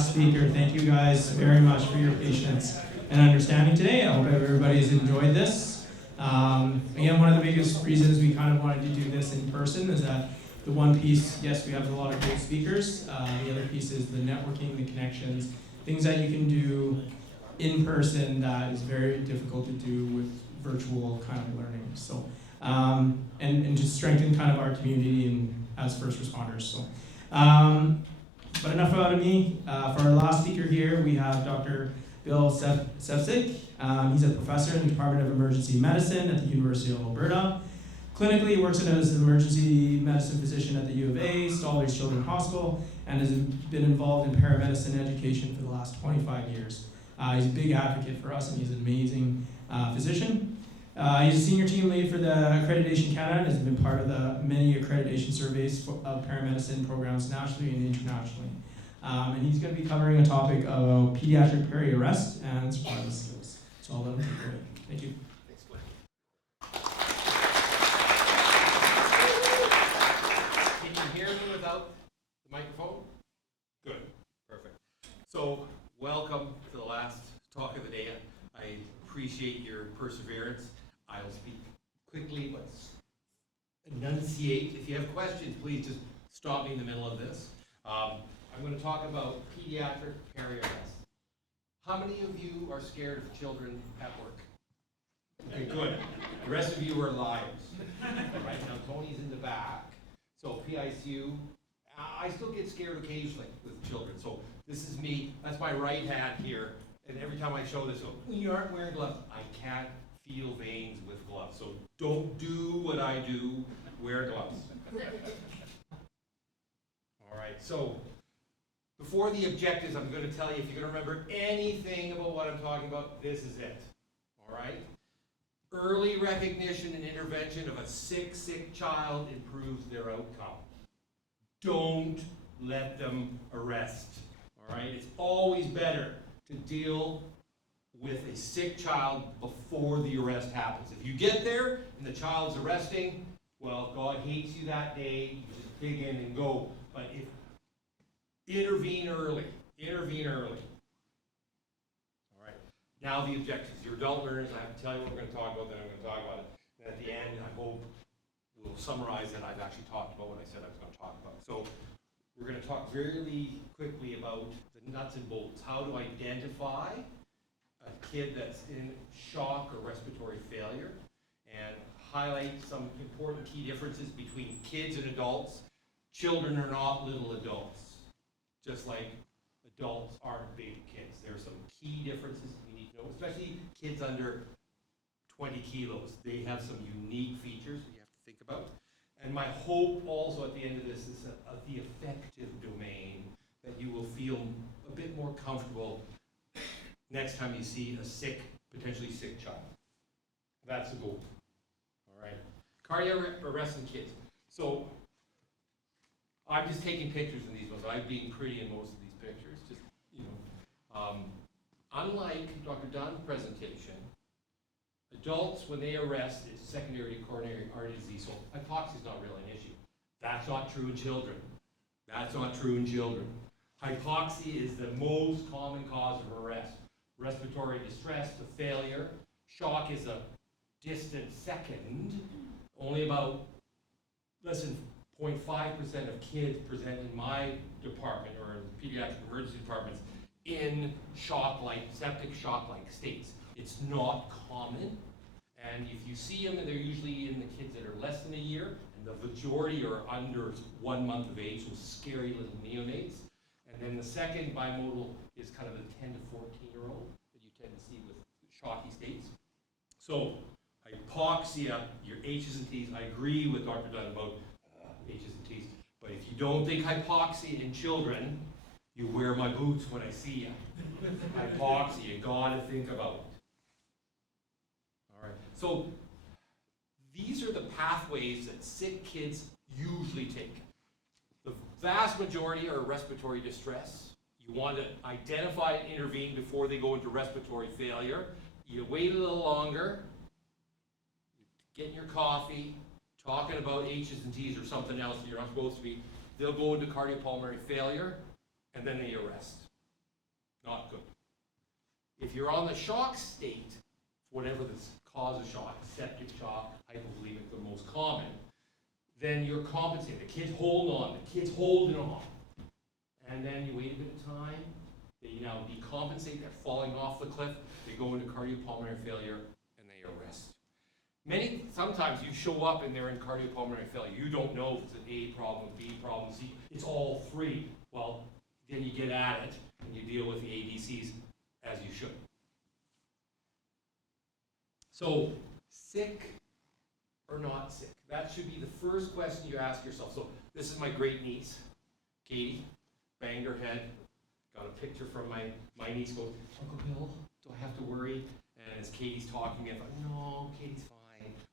last speaker. Thank you guys very much for your patience and understanding today. I hope everybody's enjoyed this. Again, one of the biggest reasons we kind of wanted to do this in person is that the one piece, yes, we have a lot of great speakers. The other piece is the networking, the connections, things that you can do in person that is very difficult to do with virtual kind of learning. So, and to strengthen kind of our community and as first responders. So, but enough out of me. For our last speaker here, we have Dr. Bill Sevcik. He's a professor in the Department of Emergency Medicine at the University of Alberta. Clinically, he works as an emergency medicine physician at the U of A, Stollery's Children's Hospital, and has been involved in paramedicine education for the last 25 years. He's a big advocate for us, and he's an amazing physician. He's a senior team lead for the Accreditation Canada and has been part of the many accreditation surveys of paramedicine programs nationally and internationally. And he's going to be covering a topic of pediatric peri arrest and survival skills. So I'll let him take it away. Thank you. Thanks, Glenn. Can you hear me without the microphone? Good. Perfect. So, welcome to the last talk of the day. I appreciate your perseverance. I'll speak quickly, but enunciate. If you have questions, please just stop me in the middle of this. I'm going to talk about pediatric peri arrest. How many of you are scared of children at work? Okay, good. The rest of you are liars. Right now, Tony's in the back. So PICU, I still get scared occasionally with children. So this is me. That's my right hand here. And every time I show this, when you aren't wearing gloves, I can't feel veins with gloves. So don't do what I do, wear gloves. All right, so before the objectives, I'm going to tell you, if you're going to remember anything about what I'm talking about, this is it. All right? Early recognition and intervention of a sick child improves their outcome. Don't let them arrest. All right? It's always better to deal with a sick child before the arrest happens. If you get there and the child's arresting, well, God hates you that day. You just dig in and go. But if intervene early. Intervene early. All right. Now the objectives. Your adult learners, I have to tell you what we're going to talk about, then I'm going to talk about it. And at the end, I hope we'll summarize that I've actually talked about what I said I was going to talk about. So we're going to talk very quickly about the nuts and bolts. How to identify a kid that's in shock or respiratory failure, and highlight some important key differences between kids and adults. Children are not little adults, just like adults aren't baby kids. There are some key differences we need to know, especially kids under 20 kilos. They have some unique features that you have to think about. And my hope also at the end of this is the effective domain, that you will feel a bit more comfortable next time you see a sick, potentially sick child. That's the goal. All right. Cardiac arrest in kids. So I'm just taking pictures in these ones. I'm being pretty in most of these pictures. Just, you know, unlike Dr. Dunn's presentation, adults, when they arrest, it's secondary to coronary artery disease. So hypoxia is not really an issue. That's not true in children. That's not true in children. Hypoxia is the most common cause of arrest. Respiratory distress to failure. Shock is a distant second. Only about less than 0.5% of kids present in my department or in pediatric emergency departments in shock-like, septic shock-like states. It's not common, and if you see them, they're usually in the kids that are less than a year, and the majority are under 1 month of age, so scary little neonates. And then the second bimodal is kind of the 10 to 14-year-old that you tend to see with shocky states. So hypoxia, your H's and T's, I agree with Dr. Dunn about H's and T's, but if you don't think hypoxia in children, you wear my boots when I see you. Hypoxia, you gotta think about it. All right, so these are the pathways that sick kids usually take. The vast majority are respiratory distress. You want to identify and intervene before they go into respiratory failure. You wait a little longer, you get your coffee, talking about H's and T's or something else that you're not supposed to be. They'll go into cardiopulmonary failure, and then they arrest. not good. If you're on the shock state, whatever the cause of shock, septic shock, hypovolemic, the most common, then you're compensating. The kid's holding on, the kid's holding on. And then you wait a bit of time, they now decompensate, they're falling off the cliff, they go into cardiopulmonary failure, and they arrest. Sometimes you show up and they're in cardiopulmonary failure. You don't know if it's an A problem, B problem, C, it's all three. Well, then you get at it, and you deal with the ADCs as you should. So, sick or not sick? That should be the first question you ask yourself. So, this is my great niece, Katie, banged her head, got a picture from my niece, goes, Uncle Bill, do I have to worry? And as Katie's talking, I thought, no, Katie's fine.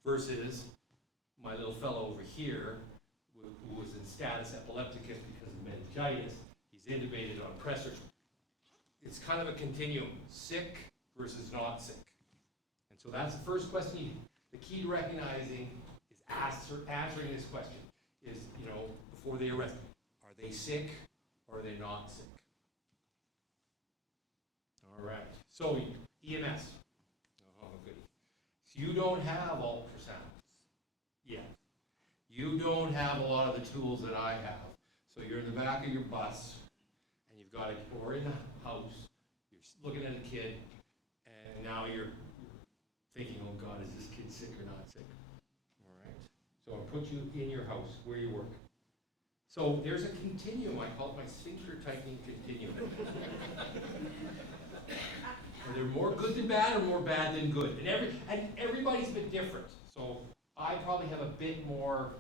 Versus my little fellow over here, who was in status epilepticus because of meningitis, he's intubated on pressors. It's kind of a continuum, sick versus not sick. And so that's the first question. The key to recognizing is answering this question is, before they arrest, are they sick or are they not sick? All right, so EMS. Oh, goody. So you don't have ultrasounds yet. You don't have a lot of the tools that I have. So you're in the back of your bus, and you've got or in the house, you're looking at a kid, and now you're thinking, oh God, is this kid sick or not sick? All right. So I'll put you in your house where you work. So there's a continuum. I call it my sphincter tightening continuum. Are there more good than bad or more bad than good? And everybody's been different. So I probably have a bit more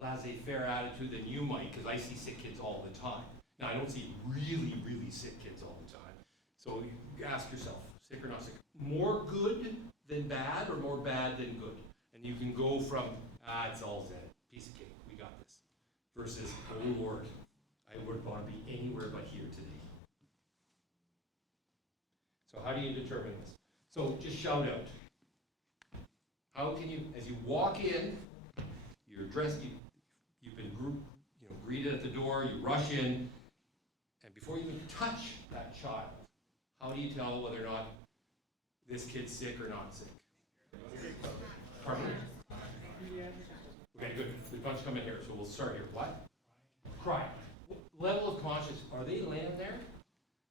laissez-faire attitude than you might, because I see sick kids all the time. Now, I don't see really, really sick kids all the time. So you ask yourself, sick or not sick? More good than bad or more bad than good? And you can go from, it's all Zen, piece of cake, we got this, versus, oh Lord, I wouldn't want to be anywhere but here today. So how do you determine this? So just shout out. How can you, as you walk in, you're dressed, you've been greeted at the door, you rush in, and before you even touch that child, how do you tell whether or not this kid's sick or not sick? Pardon me? Okay, good. There's a bunch coming here, so we'll start here. What? Cry. Level of consciousness. Are they laying there?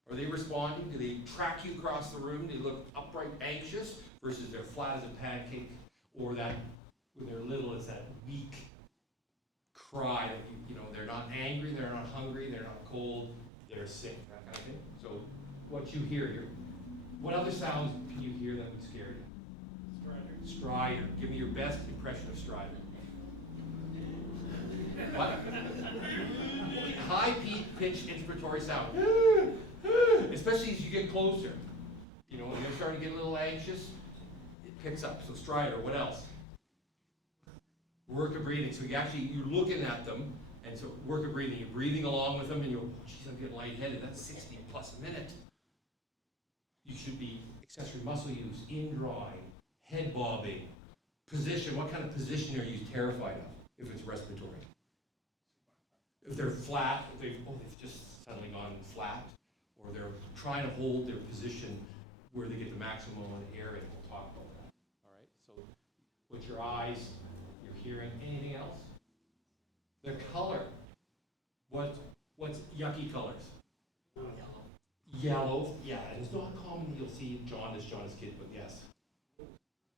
Are they responding? Do they track you across the room? Do they look upright, anxious, versus they're flat as a pancake? Or that, when they're little, it's that weak cry that they're not angry, they're not hungry, they're not cold, they're sick, that kind of thing. So what you hear, what other sounds can you hear that would scare you? Strider. Give me your best impression of Strider. What? High pitched inspiratory sound. Especially as you get closer. When they're starting to get a little anxious, it picks up. So Strider, what else? Work of breathing. So you're looking at them, and so work of breathing. You're breathing along with them, and you're, geez, I'm getting lightheaded. That's 60 plus a minute. You should be accessory muscle use, in-drawing, head bobbing, position. What kind of position are you terrified of if it's respiratory? If they're flat, if they've just suddenly gone flat, or they're trying to hold their position where they get the maximum amount of air in. We'll talk about that. All right. So, with your eyes, your hearing, anything else? The color. What's yucky colors? Yellow. Yeah, and it's not common you'll see jaundice kids, but yes.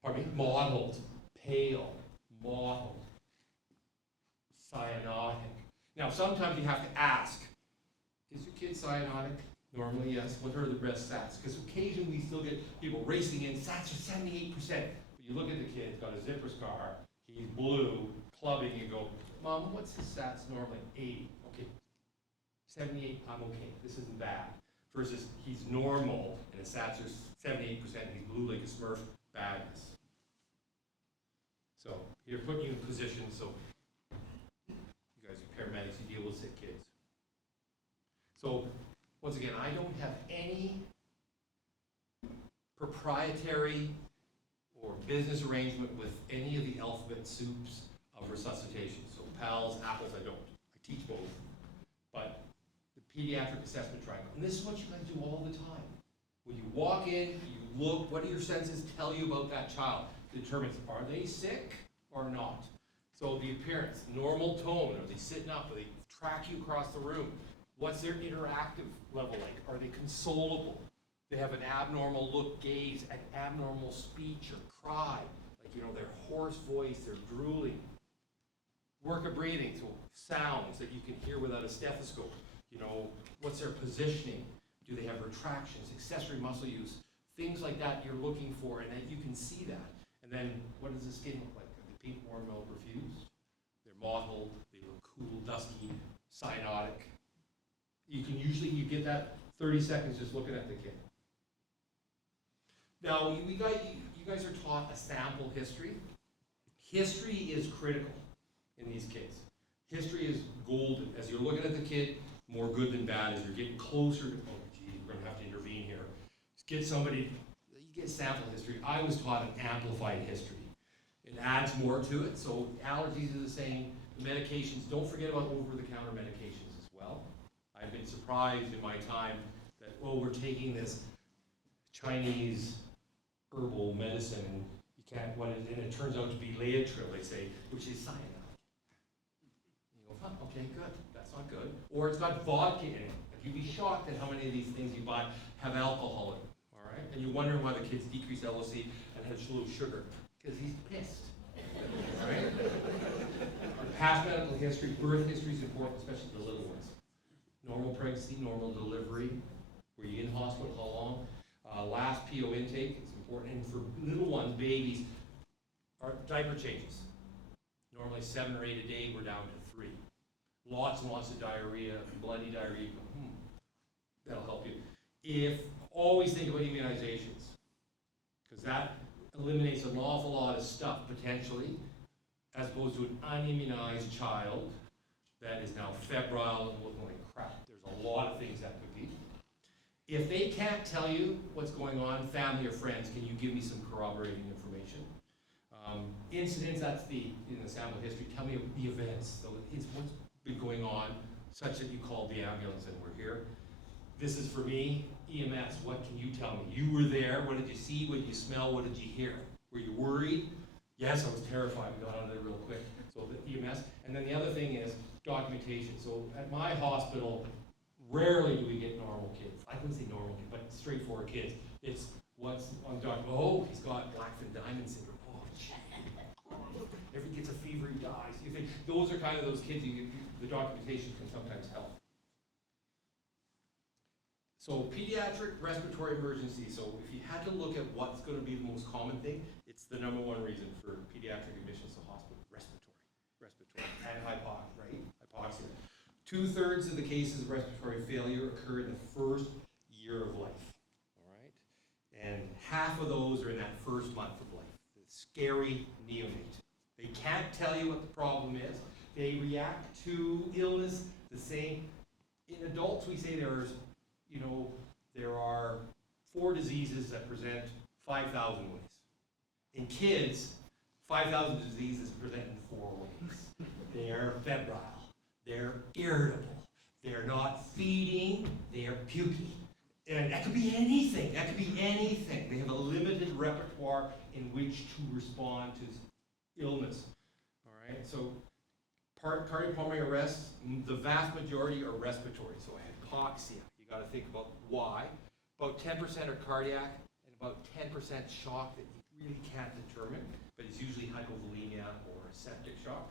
Pardon me? Mottled, pale, mottled, cyanotic. Now, sometimes you have to ask, is your kid cyanotic? Normally, yes. What are the best SATs? Because occasionally we still get people racing in, SATs are 78%. But you look at the kid, he's got a zipper scar, he's blue, clubbing, you go, Mom, what's his SATs normally? 80. Okay. 78, I'm okay. This isn't bad. Versus he's normal, and his SATs are 78%, and he's blue like a Smurf, badness. So, you're putting you in position, so you guys are paramedics, you deal with sick kids. So, once again, I don't have any proprietary or business arrangement with any of the alphabet soups of resuscitation. So PALS, apples, I don't. I teach both. But the pediatric assessment triangle. And this is what you guys do all the time. When you walk in, you look, what do your senses tell you about that child? It determines, are they sick or not? So the appearance, normal tone, are they sitting up, are they track you across the room? What's their interactive level like? Are they consolable? They have an abnormal look, gaze, an abnormal speech or cry, like, their hoarse voice, they're drooling. Work of breathing, so sounds that you can hear without a stethoscope. What's their positioning? Do they have retractions, accessory muscle use? Things like that you're looking for, and that you can see that. And then, what does the skin look like? Are they pink, warm, well perfused? They're mottled, they look cool, dusky, cyanotic. You get that 30 seconds just looking at the kid. Now, you guys are taught a sample history. History is critical in these kids. History is golden. As you're looking at the kid, more good than bad. As you're getting closer to, oh gee, we're going to have to intervene here. Get somebody, you get sample history. I was taught an amplified history. It adds more to it. So allergies are the same. The medications, don't forget about over-the-counter medications as well. I've been surprised in my time that, we're taking this Chinese herbal medicine and you can't, and it turns out to be Laetrile, they say, which is cyanide. You go, okay, good, that's not good. Or it's got vodka in it. Like, you'd be shocked at how many of these things you buy have alcohol in them, all right? And you're wondering why the kids decrease LOC and have a little sugar, because he's pissed, right? Past medical history, birth history is important, especially the little ones. Normal pregnancy, normal delivery. Were you in hospital, how long? Last PO intake is important. And for little ones, babies, our diaper changes. Normally 7 or 8 a day, we're down to 3. Lots and lots of diarrhea, bloody diarrhea. That'll help you. Always think about immunizations, because that eliminates an awful lot of stuff potentially, as opposed to an unimmunized child that is now febrile and looking like crap. There's a lot of things that could be. If they can't tell you what's going on, family or friends, can you give me some corroborating information? Incidents, that's in the sample history, tell me the events. So it's what's been going on, such that you called the ambulance and we're here. This is for me, EMS, what can you tell me? You were there, what did you see, what did you smell, what did you hear? Were you worried? Yes, I was terrified, we got out of there real quick. So the EMS, and then the other thing is documentation. So at my hospital, rarely do we get normal kids. I wouldn't say normal kids, but straightforward kids. It's what's on document. Oh, he's got Blackfin-Diamond syndrome. Oh, shit. If he gets a fever, he dies. You think those are kind of those kids the documentation can sometimes help. So pediatric respiratory emergency. So if you had to look at what's going to be the most common thing, it's the #1 reason for pediatric admissions to hospital: respiratory, and hypoxia. 2/3 of the cases of respiratory failure occur in the first year of life. All right, and half of those are in that first month of life. The scary neonate. They can't tell you what the problem is. They react to illness the same. In adults, we say there are 4 diseases that present 5,000 ways. In kids, 5,000 diseases present in 4 ways. They are febrile, they're irritable, they're not feeding, they're puking. And that could be anything, They have a limited repertoire in which to respond to illness. All right, so cardiopulmonary arrests, the vast majority are respiratory. So hypoxia, you got to think about why. About 10% are cardiac, and about 10% shock that you really can't determine, but it's usually hypovolemia or septic shock.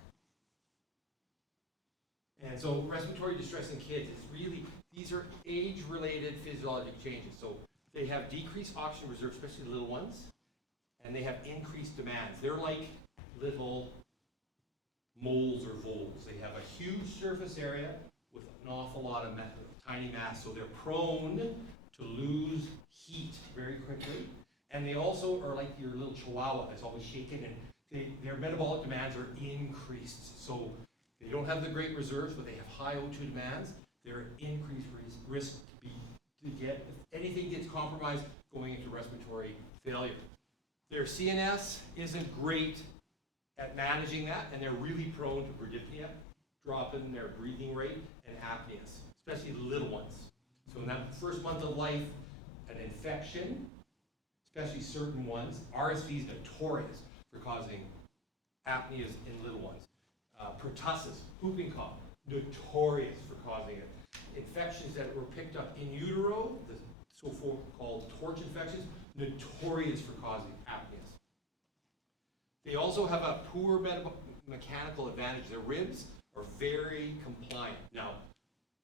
And so respiratory distress in kids is really, these are age-related physiologic changes. So they have decreased oxygen reserve, especially little ones, and they have increased demands. They're like little moles or voles. They have a huge surface area with an awful lot of tiny mass, so they're prone to lose heat very quickly. And they also are like your little chihuahua that's always shaking, and their metabolic demands are increased. So they don't have the great reserves, but they have high O2 demands. They're at increased risk to get, if anything gets compromised, going into respiratory failure. Their CNS isn't great at managing that, and they're really prone to bradypnea, drop in their breathing rate, and apneas. especially the little ones. So in that first month of life, an infection, especially certain ones, RSV is notorious for causing apneas in little ones. Pertussis, whooping cough, notorious for causing it. Infections that were picked up in utero, the so-called torch infections, notorious for causing apneas. They also have a poor mechanical advantage. Their ribs are very compliant. Now,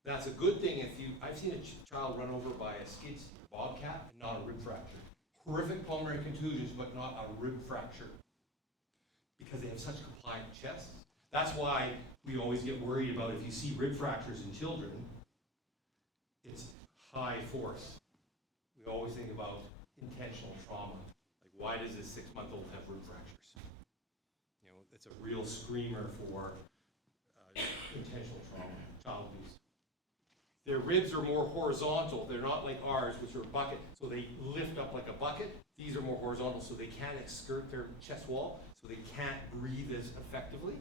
that's a good thing if you, I've seen a child run over by a skid steer, bobcat, and not a rib fracture. Horrific pulmonary contusions, but not a rib fracture. Because they have such compliant chests. That's why we always get worried about if you see rib fractures in children, it's high force. We always think about intentional trauma. Like, why does this 6-month-old have rib fractures? You know, it's a real screamer for intentional trauma, child abuse. Their ribs are more horizontal. They're not like ours, which are a bucket, so they lift up like a bucket. These are more horizontal, so they can't skirt their chest wall, so they can't breathe as effectively.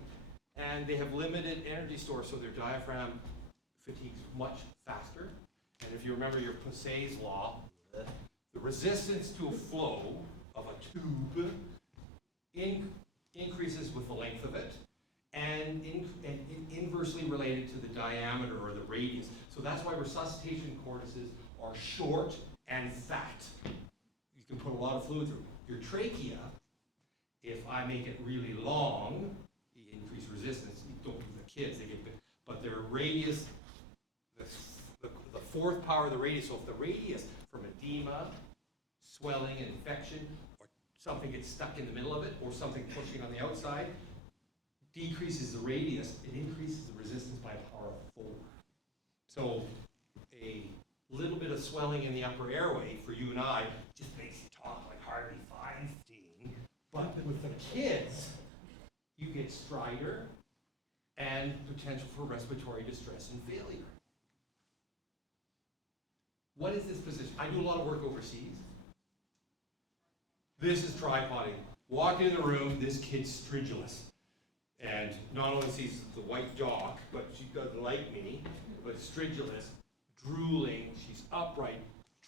And they have limited energy store, so their diaphragm fatigues much faster. And if you remember your Poiseuille's law, the resistance to a flow of a tube increases with the length of it, and inversely related to the diameter or the radius. So that's why resuscitation cornices are short and fat. You can put a lot of fluid through. Your trachea, if I make it really long, you increase resistance. You don't give the kids, they get big. But their radius, the fourth power of the radius, so if the radius from edema, swelling, infection, or something gets stuck in the middle of it, or something pushing on the outside, decreases the radius, it increases the resistance by a power of 4. So a little bit of swelling in the upper airway for you and I just makes you talk like Harvey Feinstein. But with the kids, you get stridor and potential for respiratory distress and failure. What is this position? I do a lot of work overseas. This is tripoding. Walk in the room, this kid's stridulous. And not only sees the white dog, but she doesn't like me, but stridulous, drooling, she's upright,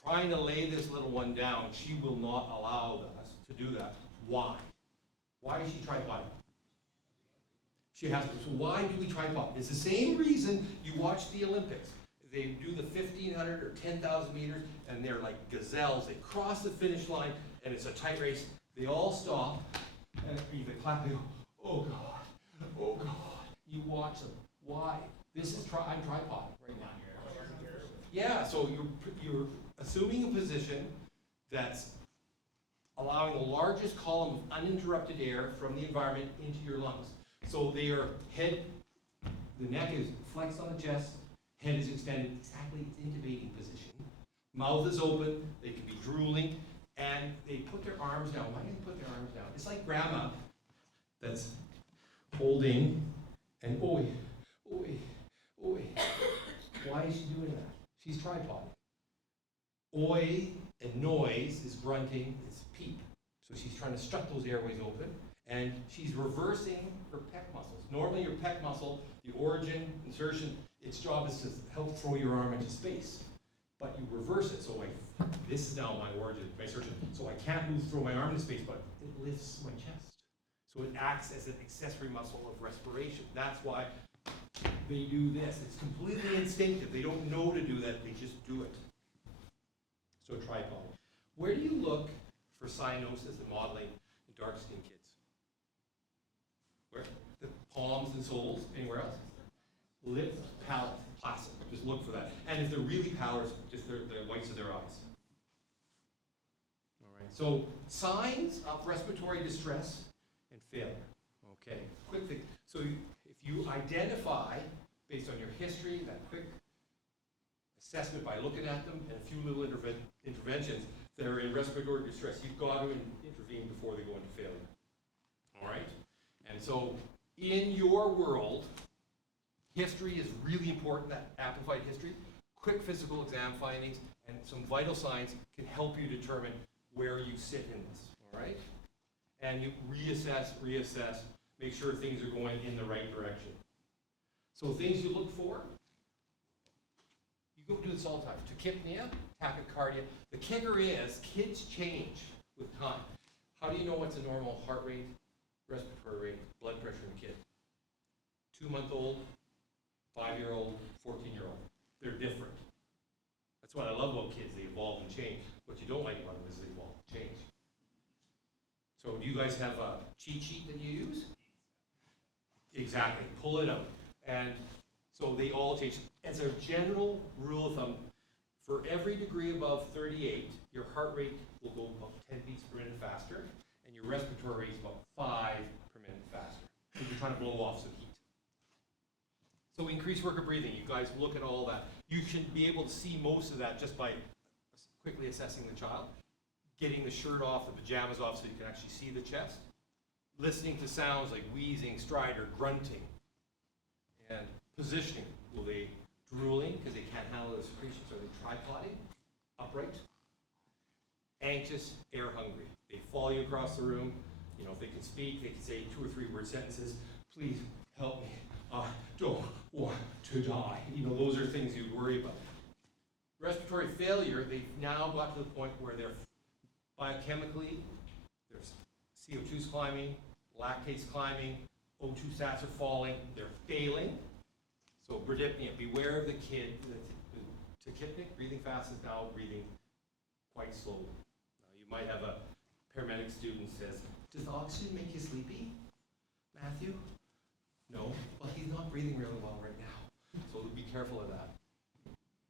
trying to lay this little one down. She will not allow us to do that. Why? Why is she tripoding? She has to. So why do we tripod? It's the same reason you watch the Olympics. They do the 1,500 or 10,000 meters, and they're like gazelles. They cross the finish line, and it's a tight race. They all stop, and either clap and go, oh God, oh God. You watch them. Why? This is, I'm tripoding right now. Yeah, so you're assuming a position that's allowing the largest column of uninterrupted air from the environment into your lungs. So they are head, the neck is flexed on the chest, head is extended, exactly its intubating position. Mouth is open, they can be drooling, and they put their arms down. Why do they put their arms down? It's like grandma that's holding and oi, oi, oi. Why is she doing that? She's tripoding. Oi and noise is grunting, it's peep. So she's trying to strut those airways open, and she's reversing her pec muscles. Normally your pec muscle, the origin, insertion, its job is to help throw your arm into space. But you reverse it, so this is now my origin, my insertion. So I can't move through my arm into space, but it lifts my chest. So it acts as an accessory muscle of respiration. That's why they do this. It's completely instinctive. They don't know to do that, they just do it. So tripod. Where do you look for cyanosis and modeling in dark-skinned kids? Where? The palms and soles? Anywhere else? Lips, palate, placid. Just look for that. And if they're really pallid, just the whites of their eyes. All right. So signs of respiratory distress and failure. Okay. Quick thing. So if you identify, based on your history, that quick assessment by looking at them and a few little interventions that are in respiratory distress, you've got to intervene before they go into failure. All right? And so in your world, history is really important, that amplified history. Quick physical exam findings and some vital signs can help you determine where you sit in this, all right? And you reassess, make sure things are going in the right direction. So things you look for, You don't do this all the time. Tachypnea, tachycardia. The kicker is kids change with time. How do you know what's a normal heart rate, respiratory rate, blood pressure in a kid? 2-month-old, 5-year-old, 14-year-old. They're different. That's what I love about kids. They evolve and change. What you don't like about them is they evolve and change. So do you guys have a cheat sheet that you use? Exactly. Pull it out. And so they all change. As a general rule of thumb, for every degree above 38, your heart rate will go about 10 beats per minute faster, and your respiratory rate is about 5 per minute faster. So you're trying to blow off some heat. So increased work of breathing. You guys look at all that. You should be able to see most of that just by quickly assessing the child, getting the shirt off, the pajamas off so you can actually see the chest, listening to sounds like wheezing, stridor, grunting, and positioning. Will they drooling because they can't handle the secretions? Are they tripoding? Upright? Anxious, air hungry. They follow you across the room. You know, if they can speak, they can say 2 or 3 word sentences. Please help me. I don't want to die. You know, those are things you'd worry about. Respiratory failure, they've now got to the point where they're biochemically, their CO2's climbing, lactate's climbing, O2 sats are falling, they're failing. So bradypnea, beware of the kid. The tachypnic, breathing fast, is now breathing quite slowly. Now you might have a paramedic student says, does oxygen make you sleepy, Matthew? No, well he's not breathing really well right now. So be careful of that.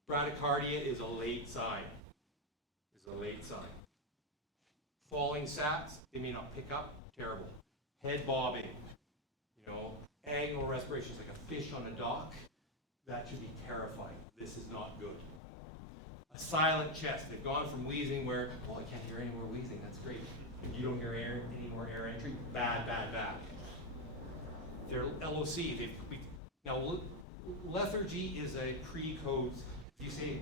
Bradycardia is a late sign. Falling sats, they may not pick up, terrible. Head bobbing, you know, agonal respiration is like a fish on a dock. That should be terrifying. This is not good. A silent chest. They've gone from wheezing where, oh, I can't hear any more wheezing. That's great. If you don't hear any more air entry, bad. Their LOC. Now, lethargy is a pre-code. If you say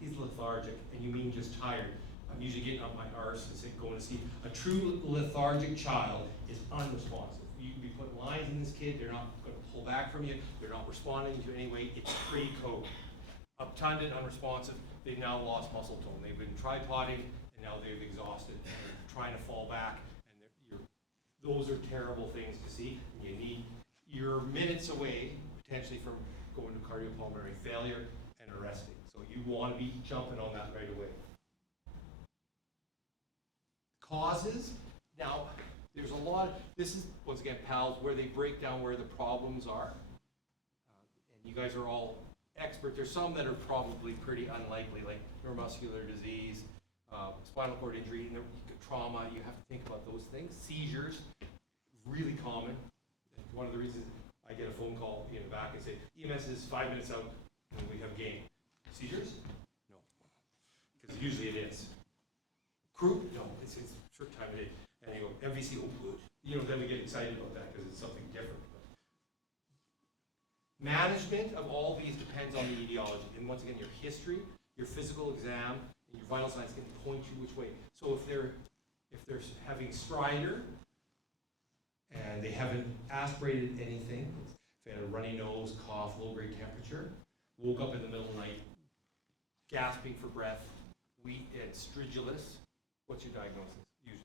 he's lethargic and you mean just tired, I'm usually getting up my arse and saying, going to see. A true lethargic child is unresponsive. You can be putting lines in this kid, they're not going to pull back from you, they're not responding to any way, it's pre-code. Obtunded, unresponsive, they've now lost muscle tone. They've been tripoding and now they've exhausted and they're trying to fall back. And those are terrible things to see. You're minutes away, potentially, from going to cardiopulmonary failure and arresting. So you want to be jumping on that right away. Causes. Now, there's a lot. This is, once again, PALS, where they break down where the problems are. And you guys are all experts. There's some that are probably pretty unlikely, like neuromuscular disease, spinal cord injury, and trauma. You have to think about those things. Seizures, really common. One of the reasons I get a phone call in the back and say, EMS is 5 minutes out and we have game. Seizures? No. Because usually it is. Croup? No, it's a short time of day. And you go, MVC, oh good. You know, then we get excited about that because it's something different. Management of all these depends on the etiology. And once again, your history, your physical exam, and your vital signs can point you which way. So if they're having stridor, and they haven't aspirated anything, if they had a runny nose, cough, low-grade temperature, woke up in the middle of the night, gasping for breath, weak and stridulous, what's your diagnosis, usually?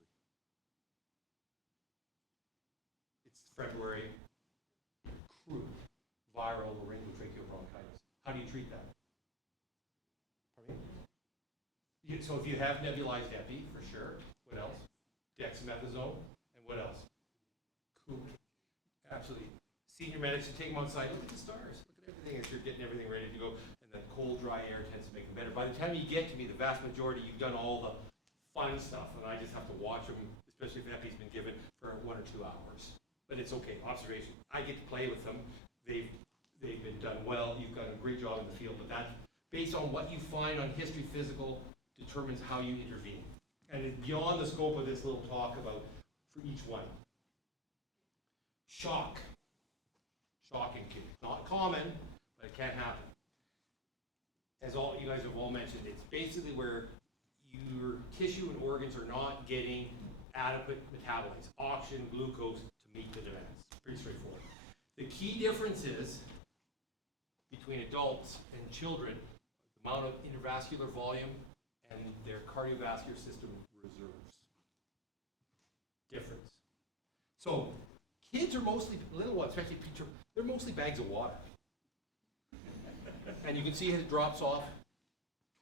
It's February, croup, viral laryngotracheal bronchitis. How do you treat that? Pardon me? So if you have nebulized epi, for sure. What else? Dexamethasone, and what else? Cool. Absolutely. Senior medics, you take them outside, look at the stars, look at everything as you're getting everything ready to go, and then cold, dry air tends to make them better. By the time you get to me, the vast majority, you've done all the fun stuff, and I just have to watch them, especially if epi's been given for 1 or 2 hours. But it's okay, observation. I get to play with them. They've been done well. You've done a great job in the field, but that, based on what you find on history physical, determines how you intervene. And it's beyond the scope of this little talk about for each one. Shock. Shocking kid. Not common, but it can happen. As all you guys have all mentioned, it's basically where your tissue and organs are not getting adequate metabolites, oxygen, glucose, to meet the demands. Pretty straightforward. The key difference is between adults and children, the amount of intravascular volume and their cardiovascular system reserves. Difference. So kids are mostly, little ones, especially Peter, they're mostly bags of water. And you can see it drops off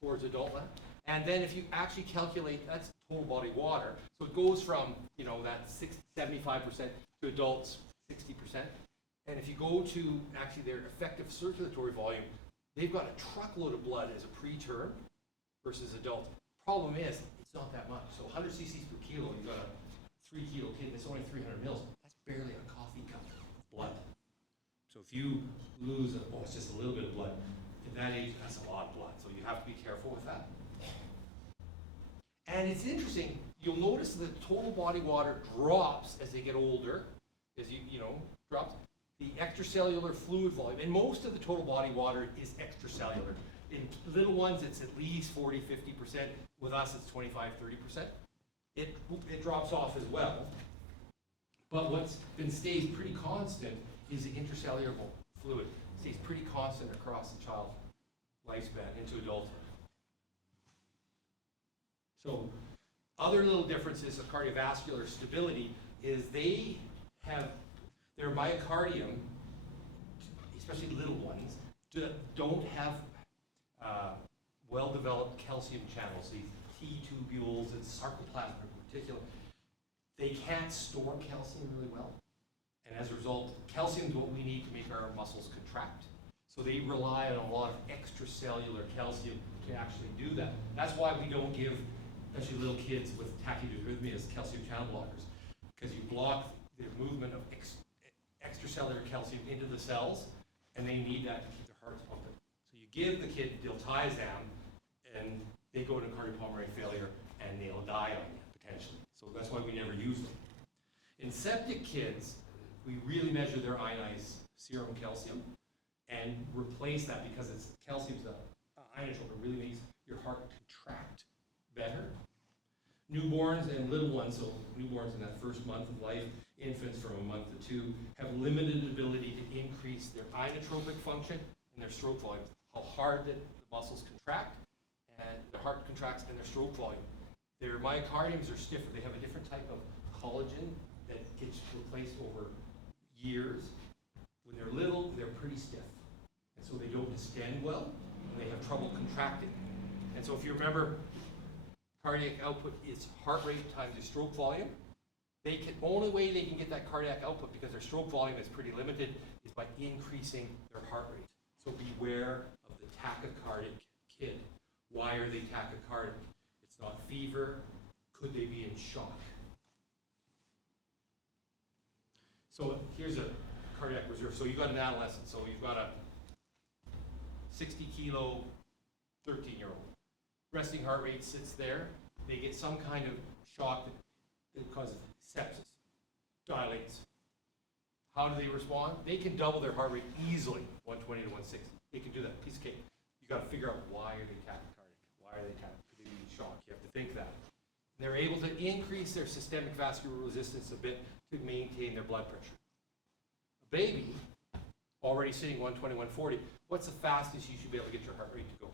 towards adult life. And then if you actually calculate, that's total body water. So it goes from, that 75% to adults, 60%. And if you go to actually their effective circulatory volume, they've got a truckload of blood as a preterm versus adult. Problem is, it's not that much. So 100 cc's per kilo, you've got a 3 kilo kid, that's only 300 mils. That's barely a coffee cup of blood. So if you lose, it's just a little bit of blood. At that age, that's a lot of blood. So you have to be careful with that. And it's interesting, you'll notice that the total body water drops as they get older, as drops. The extracellular fluid volume, and most of the total body water is extracellular. In little ones, it's at least 40, 50%. With us, it's 25, 30%. It drops off as well. But what's been stays pretty constant is the intracellular fluid. It stays pretty constant across the child's lifespan into adulthood. So other little differences of cardiovascular stability is they have their myocardium, especially little ones, don't have well-developed calcium channels, these T-tubules and sarcoplasmic reticulum. They can't store calcium really well. And as a result, calcium is what we need to make our muscles contract. So they rely on a lot of extracellular calcium to actually do that. That's why we don't give, especially little kids with tachyarrhythmias, calcium channel blockers, because you block the movement of extracellular calcium into the cells, and they need that to keep their hearts pumping. So you give the kid diltiazem, and they go into cardiopulmonary failure, and they'll die on you, potentially. So that's why we never use them. In septic kids, we really measure their ionized serum calcium and replace that because it's calcium's the inotrope. It really makes your heart contract better. Newborns and little ones, so newborns in that first month of life, infants from a month to 2, have limited ability to increase their inotropic function and their stroke volume. How hard that the muscles contract, and the heart contracts, and their stroke volume. Their myocardiums are stiffer. They have a different type of collagen that gets replaced over years. When they're little, they're pretty stiff. And so they don't distend well, and they have trouble contracting. And so if you remember, cardiac output is heart rate times your stroke volume. Only way they can get that cardiac output, because their stroke volume is pretty limited, is by increasing their heart rate. So beware of the tachycardic kid. Why are they tachycardic? It's not fever. Could they be in shock? So here's a cardiac reserve. So you've got an adolescent. So you've got a 60 kilo 13-year-old. Resting heart rate sits there. They get some kind of shock that causes sepsis, dilates. How do they respond? They can double their heart rate easily, 120 to 160. They can do that, piece of cake. You got to figure out, why are they tachycardic? Why are they tachycardic? Could they be in shock? You have to think that. They're able to increase their systemic vascular resistance a bit to maintain their blood pressure. A baby, already sitting 120, 140, what's the fastest you should be able to get your heart rate to go?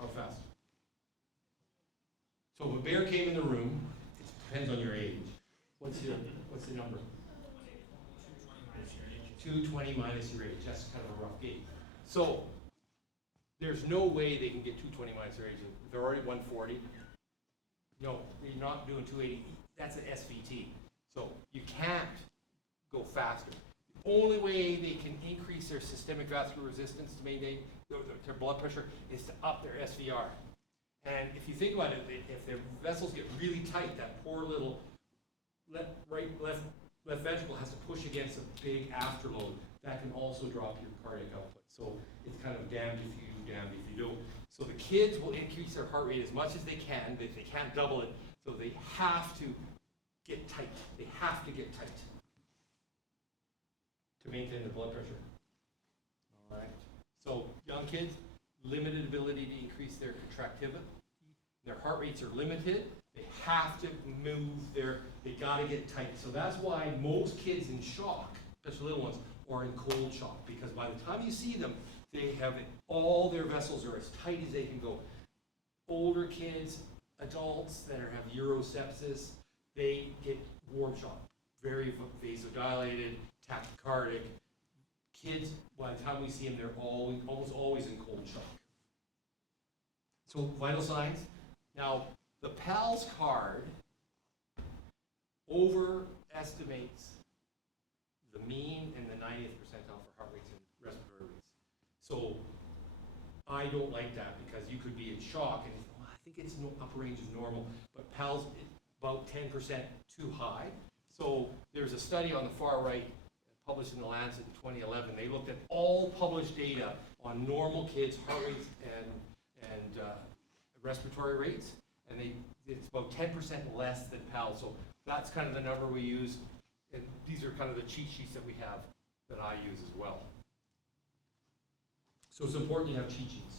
How fast? So if a bear came in the room, it depends on your age. What's the number? 220 minus your age. That's kind of a rough gauge. So there's no way they can get 220 minus their age. If they're already 140, no, you're not doing 280. That's an SVT. So you can't go faster. The only way they can increase their systemic vascular resistance to maintain their blood pressure is to up their SVR. And if you think about it, if their vessels get really tight, that poor little left ventricle has to push against a big afterload. That can also drop your cardiac output. So it's kind of damned if you do, damned if you don't. So the kids will increase their heart rate as much as they can. They can't double it, so they have to get tight. They have to get tight to maintain their blood pressure. All right. So young kids, limited ability to increase their contractivity. Their heart rates are limited. They have to move they gotta get tight. So that's why most kids in shock, especially little ones, or in cold shock, because by the time you see them, they have all their vessels are as tight as they can go. Older kids, adults that have urosepsis, they get warm shock, very vasodilated, tachycardic. Kids, by the time we see them, they're almost always in cold shock. So vital signs. Now, the PALS card overestimates the mean and the 90th percentile for heart rates and respiratory rates. So I don't like that because you could be in shock and well, I think its upper range is normal, but PALS is about 10% too high. So there's a study on the far right published in the Lancet in 2011. They looked at all published data on normal kids' heart rates and respiratory rates, and it's about 10% less than PALS. So that's kind of the number we use, and these are kind of the cheat sheets that we have that I use as well. So it's important you have cheat sheets.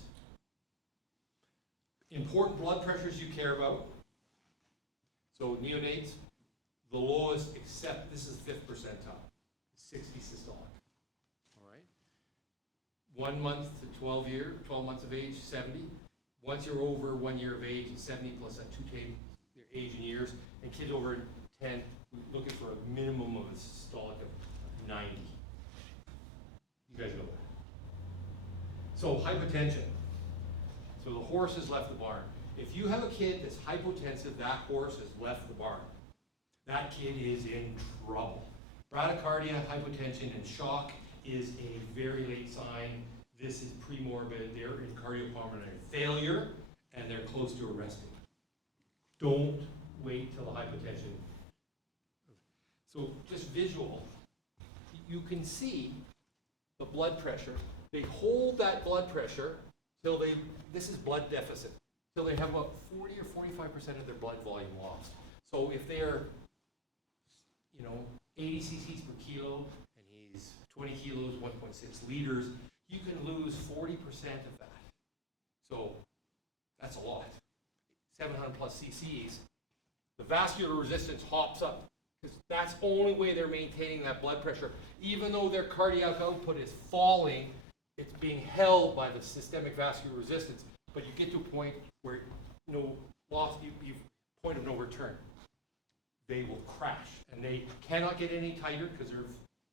Important blood pressures you care about. So neonates, the lowest, except this is 5th percentile, 60 systolic. All right. 1 month to 12 months of age, 70. Once you're over 1 year of age, 70 plus that 2 take your age in years. And kids over 10, we're looking for a minimum of a systolic of 90. You guys know that. So hypotension. So the horse has left the barn. If you have a kid that's hypotensive, that horse has left the barn. That kid is in trouble. Bradycardia, hypotension, and shock is a very late sign. This is premorbid. They're in cardiopulmonary failure, and they're close to arresting. Don't wait till the hypotension. So just visual. You can see the blood pressure. They hold that blood pressure till this is blood deficit, till they have about 40 or 45% of their blood volume lost. So if they're, 80 cc's per kilo, and he's 20 kilos, 1.6 liters, you can lose 40% of that. So that's a lot. 700 plus cc's. The vascular resistance hops up, because that's the only way they're maintaining that blood pressure. Even though their cardiac output is falling, it's being held by the systemic vascular resistance, but you get to a point where point of no return. They will crash, and they cannot get any tighter because their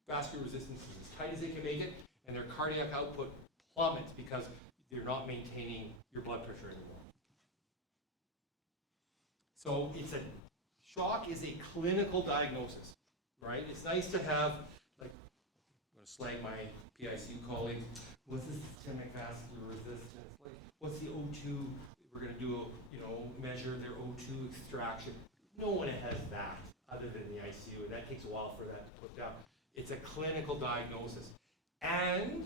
vascular resistance is as tight as they can make it, and their cardiac output plummets because they're not maintaining your blood pressure anymore. So shock is a clinical diagnosis, right? It's nice to have, I'm going to slag my PICU colleagues. What's the systemic vascular resistance? What's the O2? We're going to do measure their O2 extraction. No one has that other than the ICU. That takes a while for that to put down. It's a clinical diagnosis. And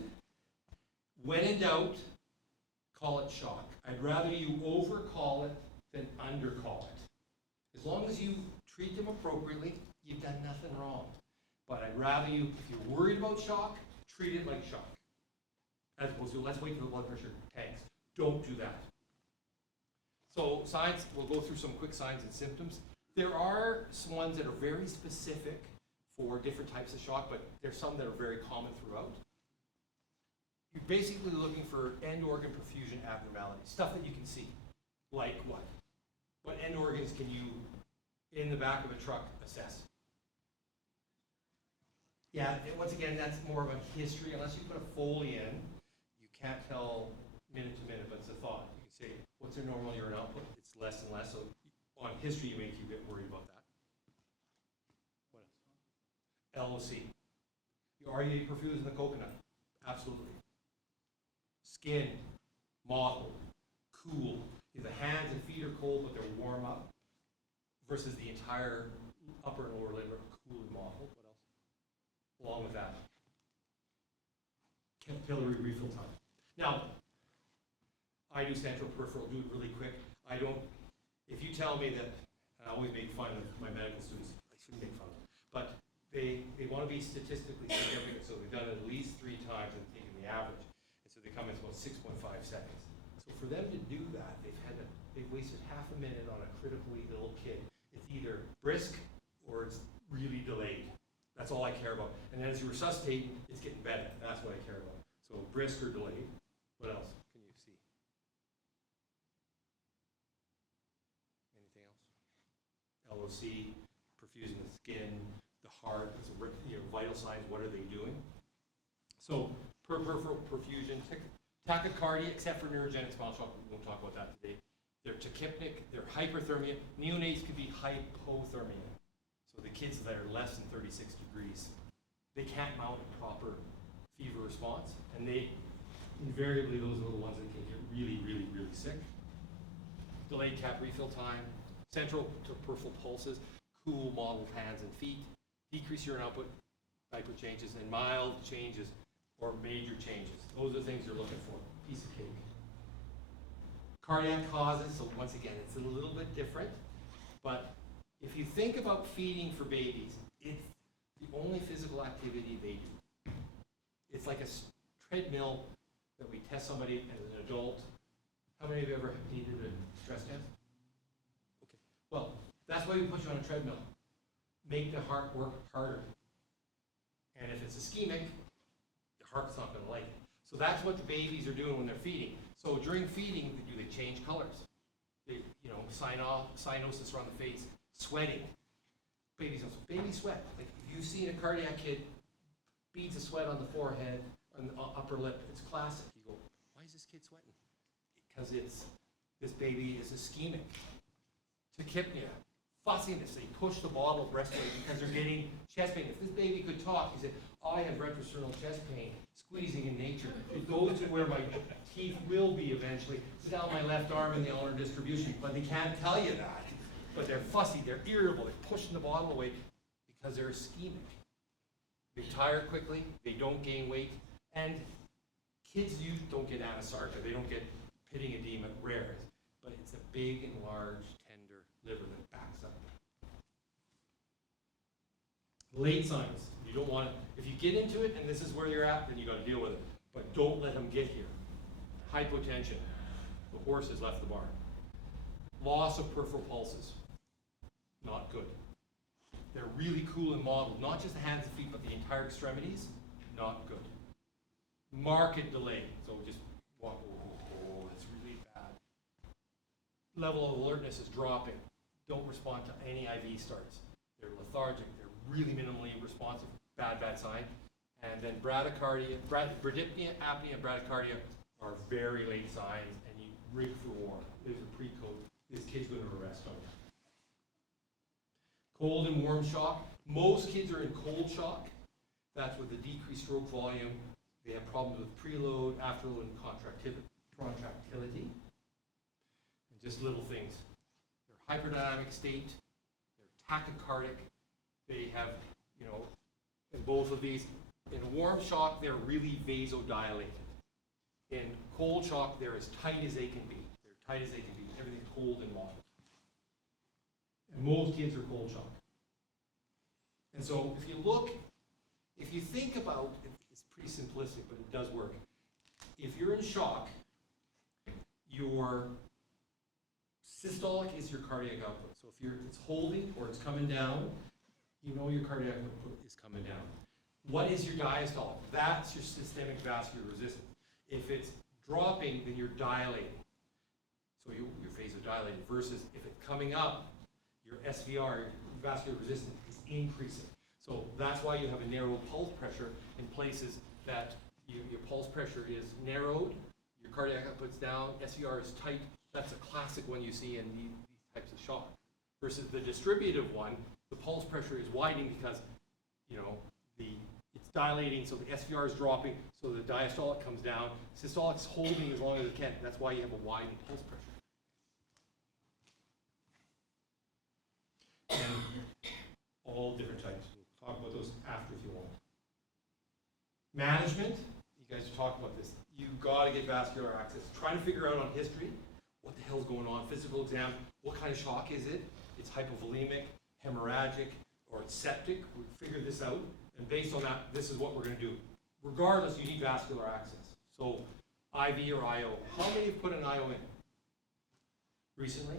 when in doubt, call it shock. I'd rather you over-call it than under-call it. As long as you treat them appropriately, you've done nothing wrong. But I'd rather you, if you're worried about shock, treat it like shock. As opposed to, let's wait till the blood pressure tanks. Don't do that. So signs, we'll go through some quick signs and symptoms. There are some ones that are very specific for different types of shock, but there's some that are very common throughout. You're basically looking for end organ perfusion abnormalities, stuff that you can see. Like what? What end organs can you, in the back of a truck, assess? Yeah, once again, that's more of a history. Unless you put a Foley in, you can't tell minute to minute, but it's a thought. You can say, what's their normal urine output? It's less and less, so on history, you get worried about that. What else? LOC. Are you perfusing the coconut? Absolutely. Skin, mottled, cool. If the hands and feet are cold, but they're warm up, versus the entire upper and lower limb are cool and mottled. What else? Along with that, capillary refill time. Now, I do central peripheral, do it really quick. If you tell me that, and I always make fun of my medical students, I shouldn't make fun of them, but they want to be statistically significant, so they've done it at least 3 times and taken the average. And so they come in about 6.5 seconds. So for them to do that, they've wasted half a minute on a critically ill kid. It's either brisk or it's really delayed. That's all I care about. And then as you resuscitate, it's getting better. That's what I care about. So brisk or delayed. What else can you see? Anything else? LOC, perfusing the skin, the heart, vital signs, what are they doing? So peripheral perfusion, tachycardia, except for neurogenic spinal shock, we won't talk about that today. They're tachypnic, they're hyperthermia. Neonates could be hypothermia. So the kids that are less than 36 degrees, they can't mount a proper fever response, and they invariably, those are the ones that can get really, really, really sick. Delayed cap refill time, central to peripheral pulses, cool mottled hands and feet, decrease urine output, diaper changes, and mild changes or major changes. Those are the things you're looking for. Piece of cake. Cardiac causes, so once again, it's a little bit different, but if you think about feeding for babies, it's the only physical activity they do. It's like a treadmill that we test somebody as an adult. How many of you ever needed a stress test? Okay. Well, that's why we put you on a treadmill. Make the heart work harder. And if it's ischemic, the heart's not going to like it. So that's what the babies are doing when they're feeding. So during feeding, they change colors. They, cyanosis around the face, sweating. Baby sweat. Like if you've seen a cardiac kid, beads of sweat on the forehead, on the upper lip, it's classic. You go, why is this kid sweating? Because this baby is ischemic. Tachypnea, fussiness. They push the bottle of breast milk because they're getting chest pain. If this baby could talk, he said, oh, I have retrosternal chest pain, squeezing in nature. It goes to where my teeth will be eventually. It's down my left arm in the ulnar distribution, but they can't tell you that. But they're fussy, they're irritable, they're pushing the bottle away because they're ischemic. They tire quickly, they don't gain weight, and kids don't get anasarca, they don't get pitting edema, rare, but it's a big and large, tender liver that backs up. Late signs, you don't want to, if you get into it and this is where you're at, then you got to deal with it, but don't let them get here. Hypotension, the horse has left the barn. Loss of peripheral pulses, not good. They're really cool and modeled, not just the hands and feet, but the entire extremities, not good. Market delay, so just walk, oh, that's really bad. Level of alertness is dropping. Don't respond to any IV starts. They're lethargic, they're really minimally responsive, bad sign. And then bradycardia, bradypnea, apnea, bradycardia are very late signs, and you rig for war. There's a pre-code. This kid's going to arrest them. Cold and warm shock. Most kids are in cold shock. That's with the decreased stroke volume. They have problems with preload, afterload, and contractility. And just little things. They're hyperdynamic state. They're tachycardic. They have, in both of these, in warm shock, they're really vasodilated. In cold shock, they're as tight as they can be. They're tight as they can be. Everything's cold and mottled. And most kids are cold shock. And so if you think about, it's pretty simplistic, but it does work. If you're in shock, your systolic is your cardiac output. So if it's holding or it's coming down, you know your cardiac output is coming down. What is your diastolic? That's your systemic vascular resistance. If it's dropping, then you're dilating. So you're vasodilated, versus if it's coming up, your SVR, vascular resistance, is increasing. So that's why you have a narrow pulse pressure in places that your pulse pressure is narrowed, your cardiac output's down, SVR is tight. That's a classic one you see in these types of shock. Versus the distributive one, the pulse pressure is widening because it's dilating, so the SVR is dropping, so the diastolic comes down. Systolic is holding as long as it can. That's why you have a widened pulse pressure. And all different types. We'll talk about those after if you want. Management, you guys are talking about this. You've got to get vascular access. Try to figure out on history what the hell's going on. Physical exam, what kind of shock is it? It's hypovolemic, hemorrhagic, or it's septic. We'll figure this out. And based on that, this is what we're going to do. Regardless, you need vascular access. So IV or IO. How many have put an IO in recently?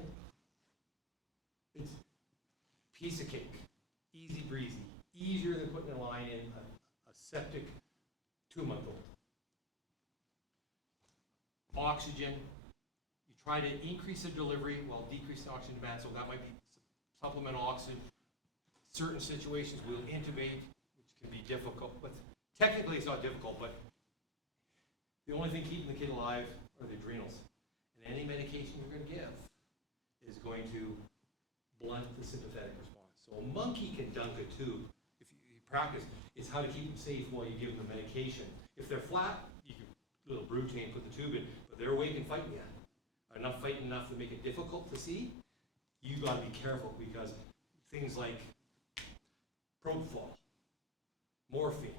It's piece of cake. Easy breezy. easier than putting a line in a septic 2-month-old. Oxygen, you try to increase the delivery while decreasing oxygen demand, so that might be supplemental oxygen. Certain situations we'll intubate, which can be difficult, but technically it's not difficult, but the only thing keeping the kid alive are the adrenals. And any medication you're going to give is going to blunt the sympathetic response. So a monkey can dunk a tube. If you practice, it's how to keep them safe while you give them the medication. If they're flat, you can little brutane put the tube in, but they're awake and fighting you. Fighting enough to make it difficult to see, you got to be careful because things like propofol, morphine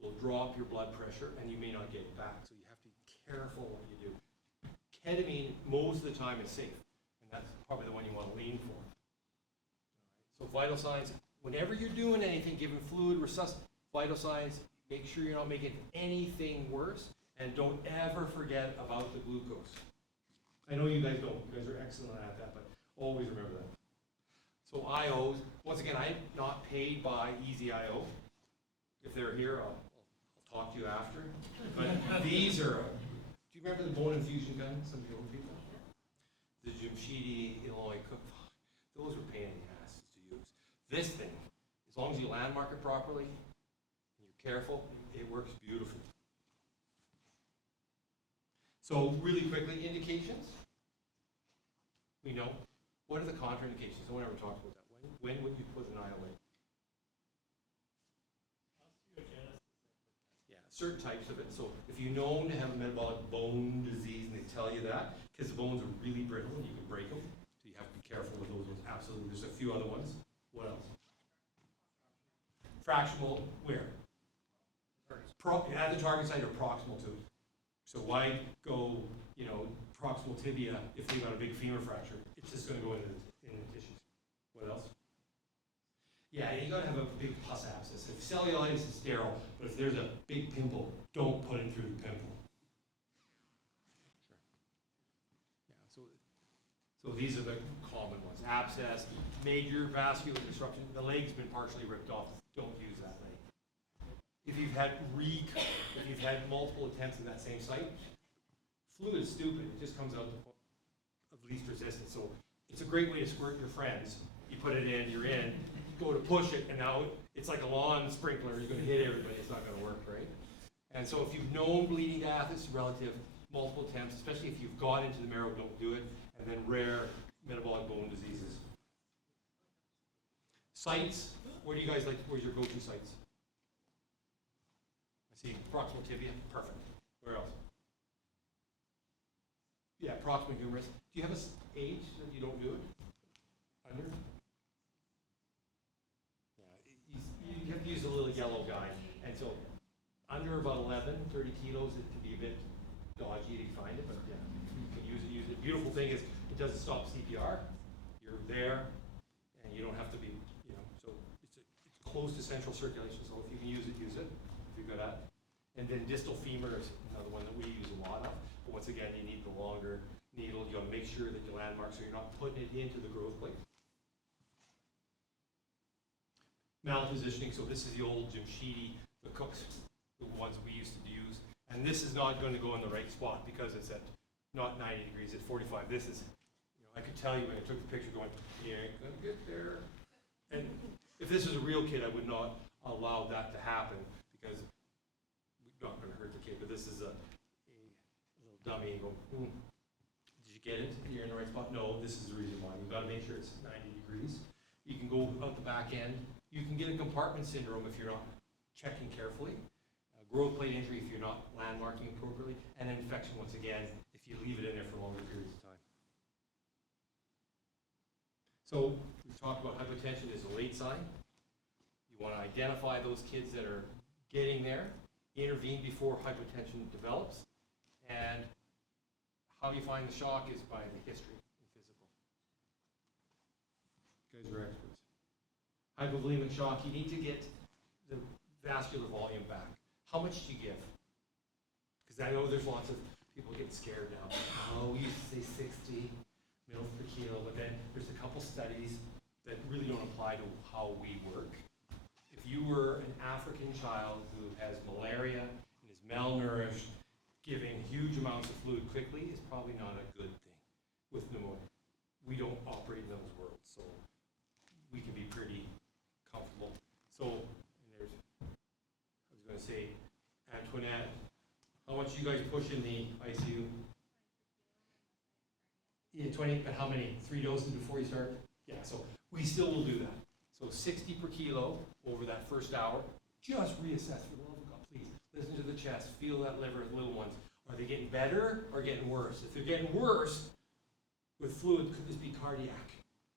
will drop your blood pressure and you may not get it back. So you have to be careful what you do. Ketamine, most of the time, is safe, and that's probably the one you want to lean for. So vital signs, whenever you're doing anything, giving fluid, vital signs, make sure you're not making anything worse, and don't ever forget about the glucose. I know you guys don't. You guys are excellent at that, but always remember that. So IOs, once again, I'm not paid by EasyIO. If they're here, I'll talk to you after. But these are, do you remember the bone infusion gun, some of the old people? The Jamshidi, Illinois Cook, those were pain in the asses to use. This thing, as long as you landmark it properly, and you're careful, it works beautifully. So really quickly, indications. We know. What are the contraindications? No one ever talks about that. When would you put an IO in? Yeah, certain types of it. So if you're known to have a metabolic bone disease and they tell you that, because the bones are really brittle and you can break them, so you have to be careful with those ones. Absolutely. There's a few other ones. What else? Fractional where? At the target site or proximal to it. So why go, proximal tibia if they've got a big femur fracture? It's just going to go in the tissues. What else? Yeah, you got to have a big pus abscess. If cellulitis is sterile, but if there's a big pimple, don't put it through the pimple. Sure. Yeah. So these are the common ones: abscess, major vascular disruption. The leg's been partially ripped off. Don't use that leg. If you've had multiple attempts in that same site, fluid is stupid. It just comes out of least resistance. So it's a great way to squirt your friends. You put it in, you're in. You go to push it, and now it's like a lawn sprinkler. You're going to hit everybody. It's not going to work, right? And so if you've known bleeding death is relative, multiple attempts, especially if you've got into the marrow, don't do it. And then rare metabolic bone diseases. Sites. Where's your go-to sites? See, proximal tibia, perfect. Where else? Yeah, proximal humerus. Do you have an age that you don't do it? Under? Yeah, you have to use a little yellow guy. And so, under about 11, 30 kilos, it can be a bit dodgy to find it, but yeah, you can use it. Beautiful thing is, it doesn't stop CPR. You're there, and you don't have to be, so it's close to central circulation, so if you can use it, use it. Good at. And then distal femur is another one that we use a lot of. But once again, you need the longer needle. You got to make sure that you landmark so you're not putting it into the growth plate. Malpositioning. So this is the old Jamshidi, the Cooks, the ones we used to use. And this is not going to go in the right spot because it's at not 90 degrees, it's 45. This is, I could tell you when I took the picture going, you ain't going to get there. And if this was a real kid, I would not allow that to happen because not going to hurt the kid, but this is a little dummy and go, did you get it? You're in the right spot? No, this is the reason why. You've got to make sure it's 90 degrees. You can go out the back end. You can get a compartment syndrome if you're not checking carefully. Growth plate injury if you're not landmarking appropriately. And an infection, once again, if you leave it in there for longer periods of time. So we've talked about hypotension as a late sign. You want to identify those kids that are getting there. Intervene before hypotension develops, and how you find the shock is by the history and physical. You guys are experts. Hypovolemic shock, you need to get the vascular volume back. How much do you give? Because I know there's lots of people getting scared now. Oh, we used to say 60 mils per kilo, but then there's a couple studies that really don't apply to how we work. If you you were an African child who has malaria and is malnourished, giving huge amounts of fluid quickly is probably not a good thing with pneumonia. We don't operate in those worlds, so we can be pretty comfortable. So, and there's, I was going to say, Antoinette, how much you guys push in the ICU? Yeah, 20, but how many? 3 doses before you start? Yeah, so we still will do that. So 60 per kilo over that first hour. Just reassess, for the love of God, please. Listen to the chest, feel that liver, little ones. Are they getting better or getting worse? If they're getting worse, with fluid, could this be cardiac?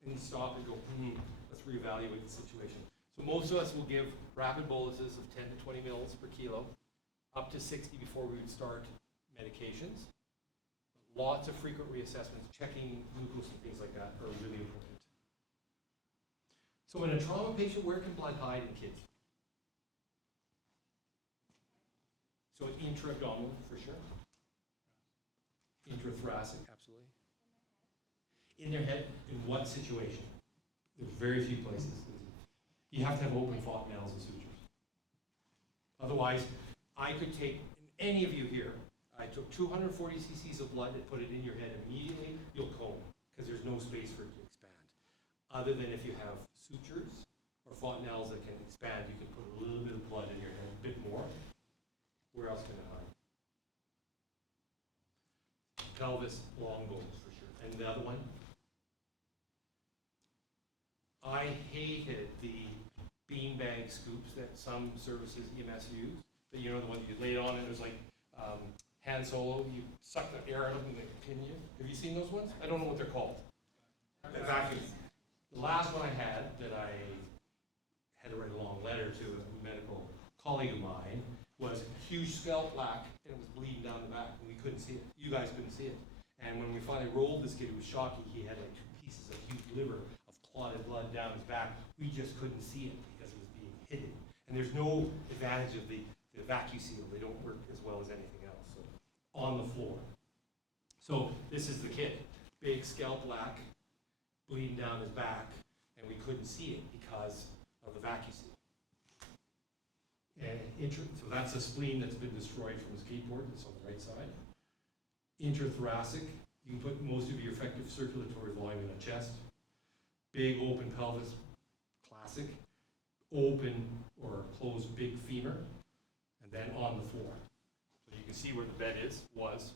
And you stop and go, let's reevaluate the situation. So most of us will give rapid boluses of 10 to 20 mils per kilo, up to 60 before we would start medications. Lots of frequent reassessments, checking glucose and things like that are really important. So in a trauma patient, where can blood hide in kids? So intra-abdominal, for sure. Intrathoracic, absolutely. In their head, in what situation? There's very few places. You have to have open fontanelles and sutures. Otherwise, I could take, any of you here, I took 240 cc's of blood and put it in your head immediately, you'll coma, because there's no space for it to expand. Other than if you have sutures or fontanelles that can expand, you can put a little bit of blood in your head, a bit more. Where else can it hide? Pelvis, long bones for sure. And the other one? I hated the beanbag scoops that some services EMS use. But you know the one that you laid on and it was like hand solo, you suck the air out of them and they pin you. Have you seen those ones? I don't know what they're called. The vacuum. The last one I had that I had to write a long letter to a medical colleague of mine was a huge scalp plaque and it was bleeding down the back and we couldn't see it. You guys couldn't see it. And when we finally rolled this kid, it was shocking. He had like 2 pieces of huge liver of clotted blood down his back. We just couldn't see it because it was being hidden. And there's no advantage of the vacuum seal. They don't work as well as anything else. So on the floor. So this is the kid. Big scalp plaque, bleeding down his back, and we couldn't see it because of the vacuum seal. And so that's a spleen that's been destroyed from a skateboard. It's on the right side. Intrathoracic, you can put most of your effective circulatory volume in the chest. Big open pelvis, classic. Open or closed big femur, and then on the floor. So you can see where the bed was.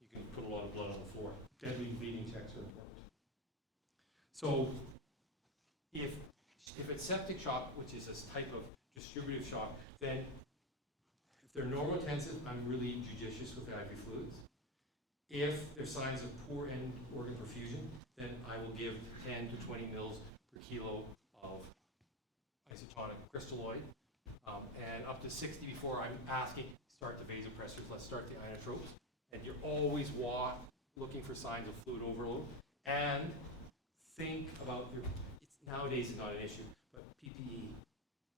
You can put a lot of blood on the floor. Deadly bleeding checks are important. So if it's septic shock, which is this type of distributive shock, then if they're normotensive, I'm really judicious with the IV fluids. If there's signs of poor end organ perfusion, then I will give 10 to 20 mils per kilo of isotonic crystalloid, and up to 60 before I'm asking, start the vasopressors, let's start the inotropes. And you're always looking for signs of fluid overload. And think about nowadays it's not an issue, but PPE.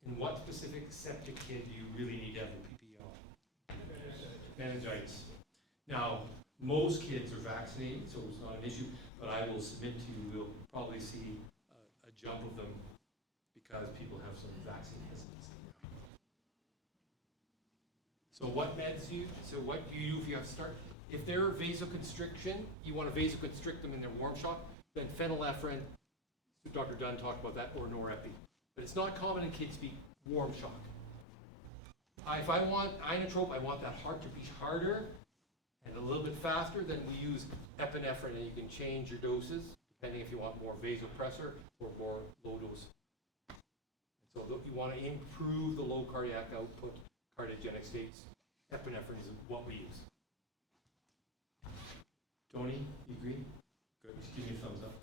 In what specific septic kid do you really need to have your PPE on? Meningitis. Now, most kids are vaccinated, so it's not an issue, but I will submit to you, we'll probably see a jump of them because people have some vaccine hesitancy now. So what do you do if you have to start? If they're vasoconstriction, you want to vasoconstrict them in their warm shock, then phenylephrine, Dr. Dunn talked about that, or norepi. But it's not common in kids to be warm shock. If I want inotrope, I want that heart to beat harder and a little bit faster, then we use epinephrine, and you can change your doses depending if you want more vasopressor or more low dose. So you want to improve the low cardiac output, cardiogenic states. Epinephrine is what we use. Tony, you agree? Good, just give me a thumbs up.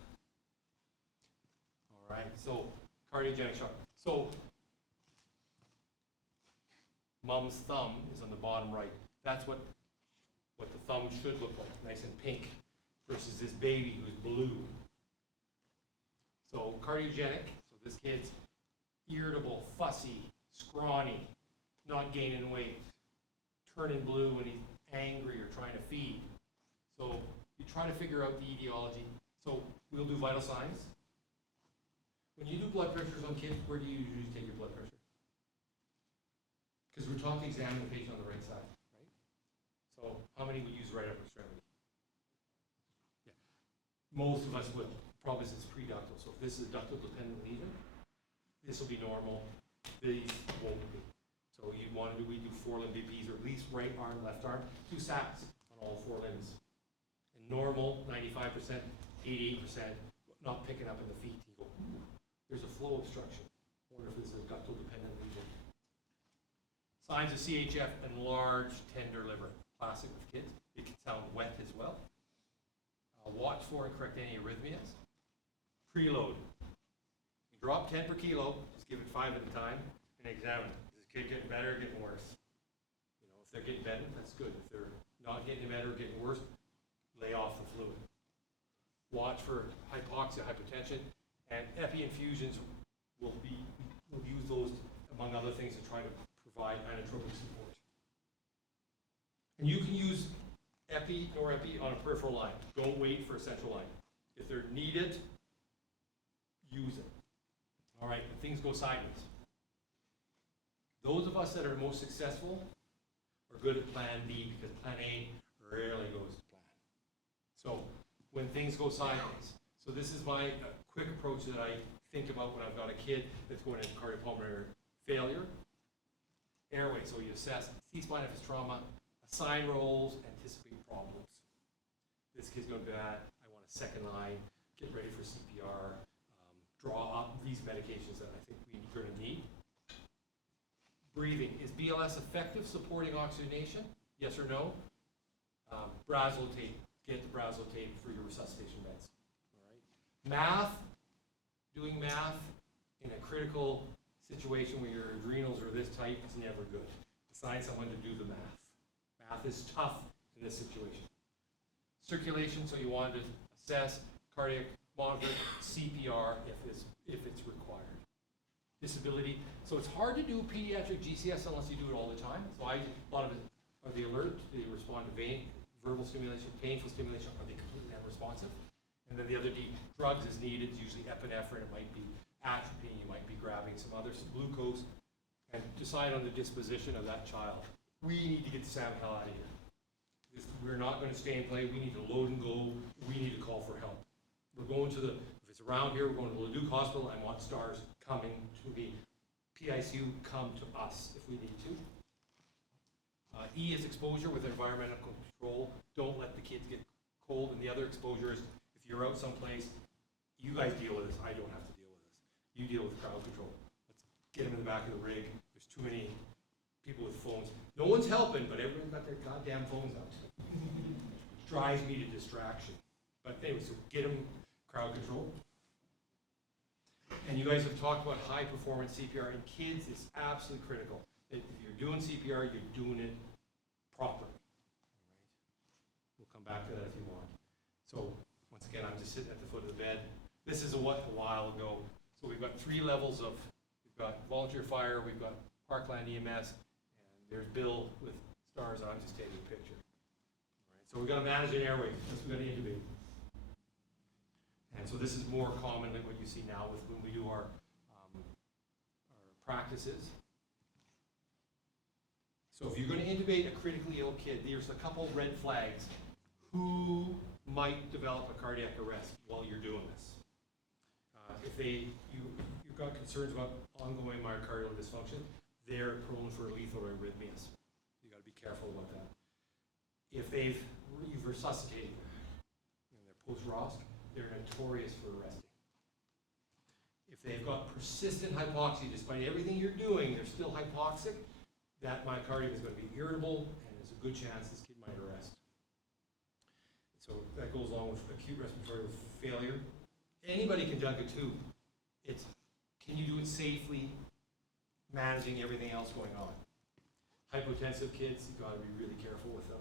All right, so cardiogenic shock. So mom's thumb is on the bottom right. That's what the thumb should look like, nice and pink, versus this baby who's blue. So cardiogenic, so this kid's irritable, fussy, scrawny, not gaining weight, turning blue when he's angry or trying to feed. So you try to figure out the etiology. So we'll do vital signs. When you do blood pressures on kids, where do you usually take your blood pressure? Because we're talking examining the patient on the right side, right? So how many would use right upper extremity? Yeah. Most of us will, probably since it's preductal. So if this is a ductal dependent lesion, this will be normal. These won't be. So you want to do, we do 4 limb BPs, or at least right arm, left arm, 2 sats on all 4 limbs. And normal, 95%, 88%, not picking up in the feet. You go, ooh, there's a flow obstruction. I wonder if this is a ductal dependent lesion. Signs of CHF: enlarged tender liver. Classic with kids. It can sound wet as well. Watch for and correct any arrhythmias. Preload. You drop 10 per kilo, just give it 5 at a time, and examine. Is this kid getting better or getting worse? You know, if they're getting better, that's good. If they're not getting better or getting worse, lay off the fluid. Watch for hypoxia, hypertension, and epi infusions we'll use those among other things to try to provide inotropic support. And you can use epi, norepi on a peripheral line. Don't wait for a central line. If they're needed, use it. All right, when things go sideways. Those of us that are most successful are good at plan B, because plan A rarely goes to plan. So when things go sideways. So this is my quick approach that I think about when I've got a kid that's going into cardiopulmonary failure. Airway, so you assess C-spine if it's trauma, assign roles, anticipate problems. This kid's going to be bad. I want a second line, get ready for CPR, draw up these medications that I think we're going to need. Breathing. Is BLS effective supporting oxygenation? Yes or no? Brazotape. Get the brazotape for your resuscitation beds. All right. Math. Doing math in a critical situation where your adrenals are this tight is never good. Assign someone to do the math. Math is tough in this situation. Circulation, so you want to assess cardiac monitor, CPR if it's required. Disability, so it's hard to do pediatric GCS unless you do it all the time. So a lot of it are they alert, they respond to verbal stimulation, painful stimulation, are they completely unresponsive? And then the other drugs is needed, it's usually epinephrine, it might be atropine, you might be grabbing some glucose, and decide on the disposition of that child. We need to get the Sam hell out of here. We're not going to stay and play, we need to load and go, we need to call for help. We're going to if it's around here, we're going to Leduc Hospital, I want stars coming to me. PICU, come to us if we need to. E is exposure with environmental control. Don't let the kids get cold. And the other exposure is if you're out someplace, you guys deal with this. I don't have to deal with this. You deal with crowd control. Let's get them in the back of the rig. There's too many people with phones. No one's helping, but everyone's got their goddamn phones out. Which drives me to distraction. But anyway, so get them crowd control. And you guys have talked about high performance CPR, and kids is absolutely critical. If you're doing CPR, you're doing it properly. All right. We'll come back to that if you want. So once again, I'm just sitting at the foot of the bed. This is a while ago. So we've got 3 levels of, we've got volunteer fire, we've got Parkland EMS, and there's Bill with stars, and I'm just taking a picture. All right. So we've got to manage an airway. That's what we've got to intubate. And so this is more common than what you see now with when we do our practices. So if you're going to intubate a critically ill kid, there's a couple red flags. Who might develop a cardiac arrest while you're doing this? If you've got concerns about ongoing myocardial dysfunction, they're prone for lethal arrhythmias. You got to be careful about that. If you've resuscitated them and they're post-ROSC, they're notorious for arresting. If they've got persistent hypoxia, despite everything you're doing, they're still hypoxic, that myocardium is going to be irritable, and there's a good chance this kid might arrest. So that goes along with acute respiratory failure. Anybody can jug a tube. It's, can you do it safely, managing everything else going on? Hypotensive kids, you've got to be really careful with them.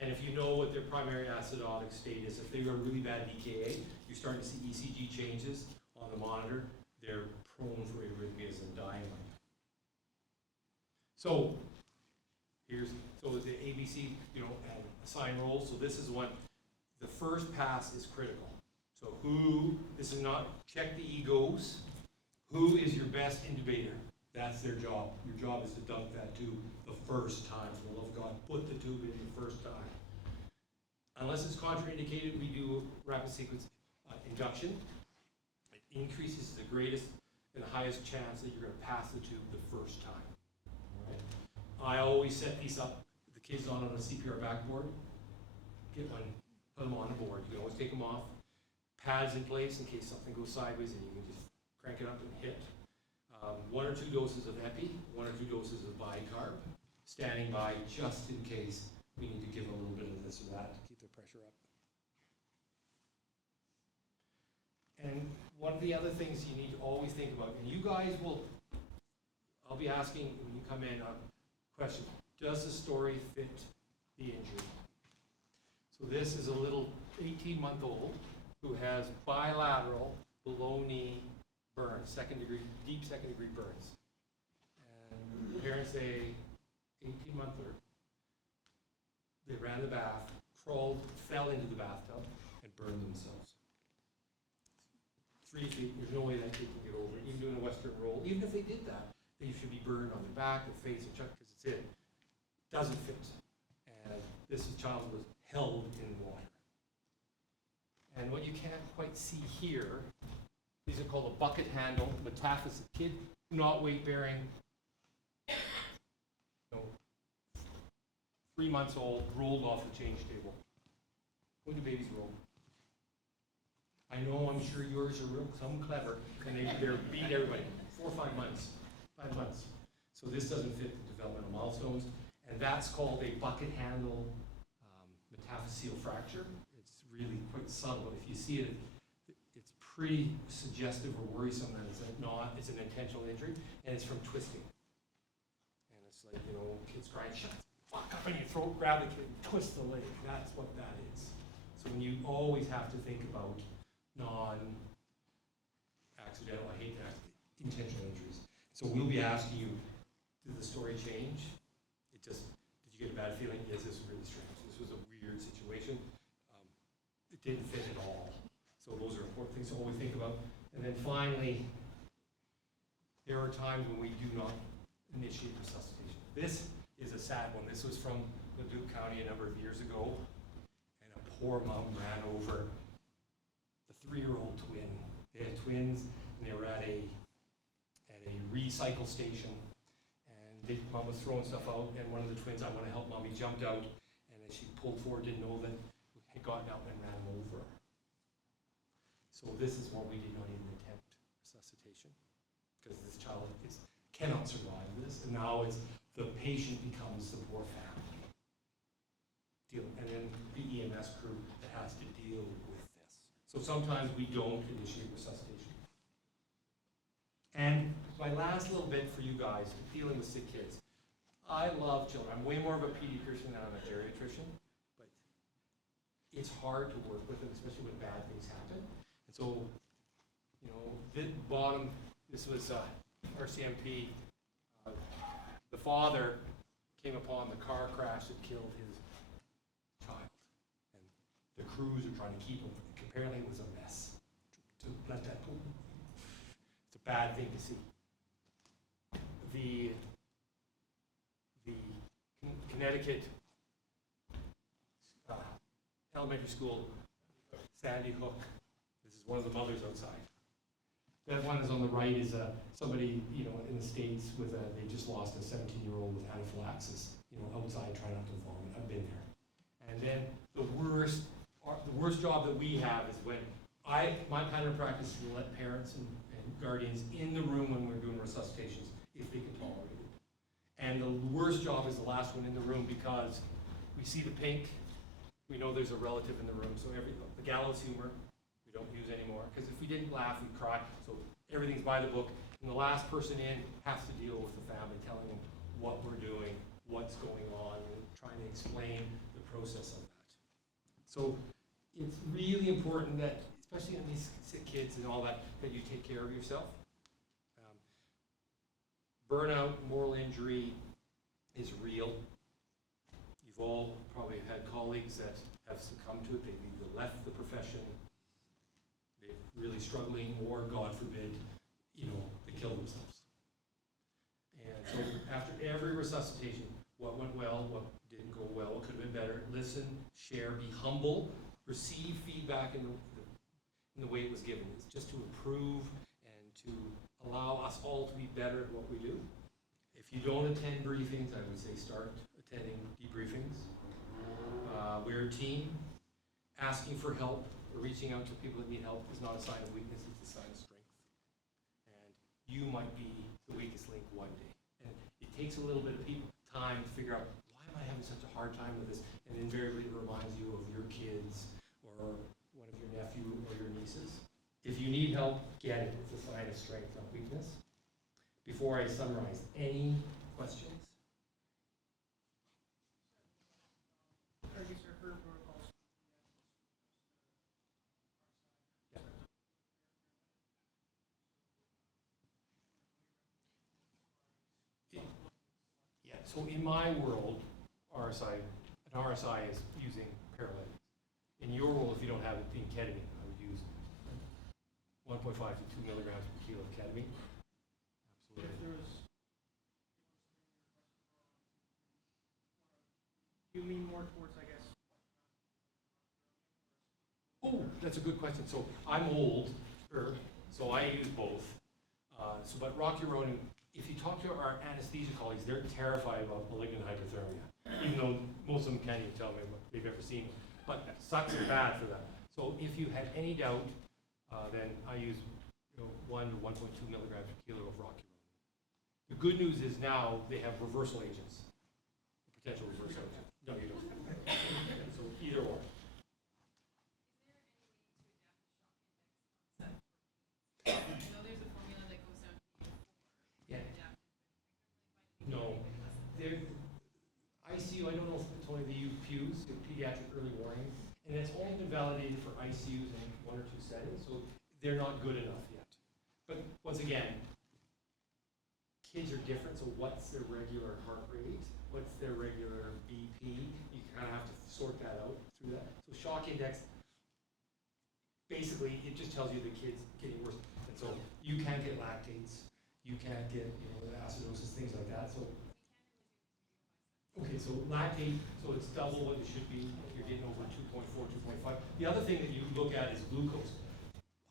And if you know what their primary acidotic state is, if they've got really bad DKA, you're starting to see ECG changes on the monitor, they're prone for arrhythmias and dying. So the ABC, and assign roles. So this is one, the first pass is critical. So this is not check the egos. Who is your best intubator? That's their job. Your job is to dunk that tube the first time. For the love of God, put the tube in the first time. Unless it's contraindicated, we do rapid sequence induction. It increases the greatest and the highest chance that you're going to pass the tube the first time. All right? I always set these up, the kids on a CPR backboard. Get one, put them on the board. You can always take them off. Pads in place in case something goes sideways and you can just crank it up and hit. 1 or 2 doses of epi, 1 or 2 doses of bicarb, standing by just in case we need to give a little bit of this or that to keep the pressure up. And one of the other things you need to always think about, and you guys will, I'll be asking when you come in a question, does the story fit the injury? So this is a little 18-month-old who has bilateral below knee burns, deep second-degree burns. And parents say, 18-monther, they ran the bath, crawled, fell into the bathtub, and burned themselves. 3 feet, there's no way that kid can get over it. Even doing a Western roll, even if they did that, they should be burned on their back, their face, or chuck, because it's it. Doesn't fit. And this child was held in water. And what you can't quite see here, these are called a bucket handle metaphysis. Kid, not weight bearing, 3 months old, rolled off the change table. When do babies roll? I know, I'm sure yours are real, some clever, and they're beat everybody. 4 or 5 months. 5 months. So this doesn't fit the developmental milestones, and that's called a bucket handle metaphyseal fracture. It's really quite subtle. If you see it, it's pretty suggestive or worrisome that it's an intentional injury, and it's from twisting. And it's like, kids crying, shut the fuck up in your throat, grab the kid, and twist the leg. That's what that is. So when you always have to think about non-accidental, I hate that, intentional injuries. So we'll be asking you, did the story change? Did you get a bad feeling? Yes, this was really strange. This was a weird situation. It didn't fit at all. So those are important things to always think about. And then finally, there are times when we do not initiate resuscitation. This is a sad one. This was from Leduc County a number of years ago, and a poor mom ran over the 3-year-old twin. They had twins, and they were at a recycle station, and mom was throwing stuff out, and one of the twins, I want to help mommy, jumped out, and as she pulled forward, didn't know that had gotten out and ran him over. So this is what we did not even attempt resuscitation, because this child cannot survive this, and now the patient becomes the poor family. And then the EMS crew that has to deal with this. So sometimes we don't initiate resuscitation. And my last little bit for you guys, dealing with sick kids. I love children. I'm way more of a pediatrician than I'm a geriatrician, but it's hard to work with them, especially when bad things happen. And so, this was RCMP. The father came upon the car crash that killed his child. And the crews are trying to keep him. Apparently it was a mess to let that go. It's a bad thing to see. The Connecticut elementary school, Sandy Hook. This is one of the mothers outside. That one is on the right is somebody, in the States they just lost a 17-year-old with anaphylaxis, outside trying not to vomit. I've been there. And then the worst job that we have is when my pattern of practice is to let parents and guardians in the room when we're doing resuscitations if they can tolerate it. And the worst job is the last one in the room, because we see the pink, we know there's a relative in the room, so the gallows humor we don't use anymore, because if we didn't laugh, we'd cry. So everything's by the book, and the last person in has to deal with the family, telling them what we're doing, what's going on, and trying to explain the process of that. So it's really important that, especially on these sick kids and all that you take care of yourself. Burnout, moral injury is real. You've all probably had colleagues that have succumbed to it. They've either left the profession, they're really struggling, or God forbid, they kill themselves. So after every resuscitation, what went well, what didn't go well, what could have been better, listen, share, be humble, receive feedback in the way it was given. It's just to improve and to allow us all to be better at what we do. If you don't attend briefings, I would say start attending debriefings. We're a team. Asking for help or reaching out to people that need help is not a sign of weakness, it's a sign of strength. And you might be the weakest link one day. And it takes a little bit of time to figure out, why am I having such a hard time with this? And invariably it reminds you of your kids or one of your nephew or your nieces. If you need help, get it. It's a sign of strength, not weakness. Before I summarize, any questions? Yeah, so in my world, an RSI is using paralytics. In your world, if you don't have it being ketamine, I would use 1.5 to 2 milligrams per kilo of ketamine. Absolutely. You mean more towards, I guess? Oh, that's a good question. So I'm old, so I use both. But rocuronium, if you talk to our anesthesia colleagues, they're terrified about malignant hyperthermia, even though most of them can't even tell me what they've ever seen. But sucks are bad for them. So if you had any doubt, then I use 1 to 1.2 milligrams per kilo of rocuronium. The good news is now they have reversal agents, potential reversal agents. No, you don't. So either or. No. ICU, I don't know if it's only the PEWs, the pediatric early warning, and it's only been validated for ICUs in 1 or 2 settings, so they're not good enough yet. But once again, kids are different, so what's their regular heart rate? What's their regular BP? You kind of have to sort that out through that. So shock index, basically, it just tells you the kid's getting worse. And so you can't get lactates, you can't get acidosis, things like that. So okay, so lactate, so it's double what it should be. You're getting over 2.4, 2.5. The other thing that you look at is glucose.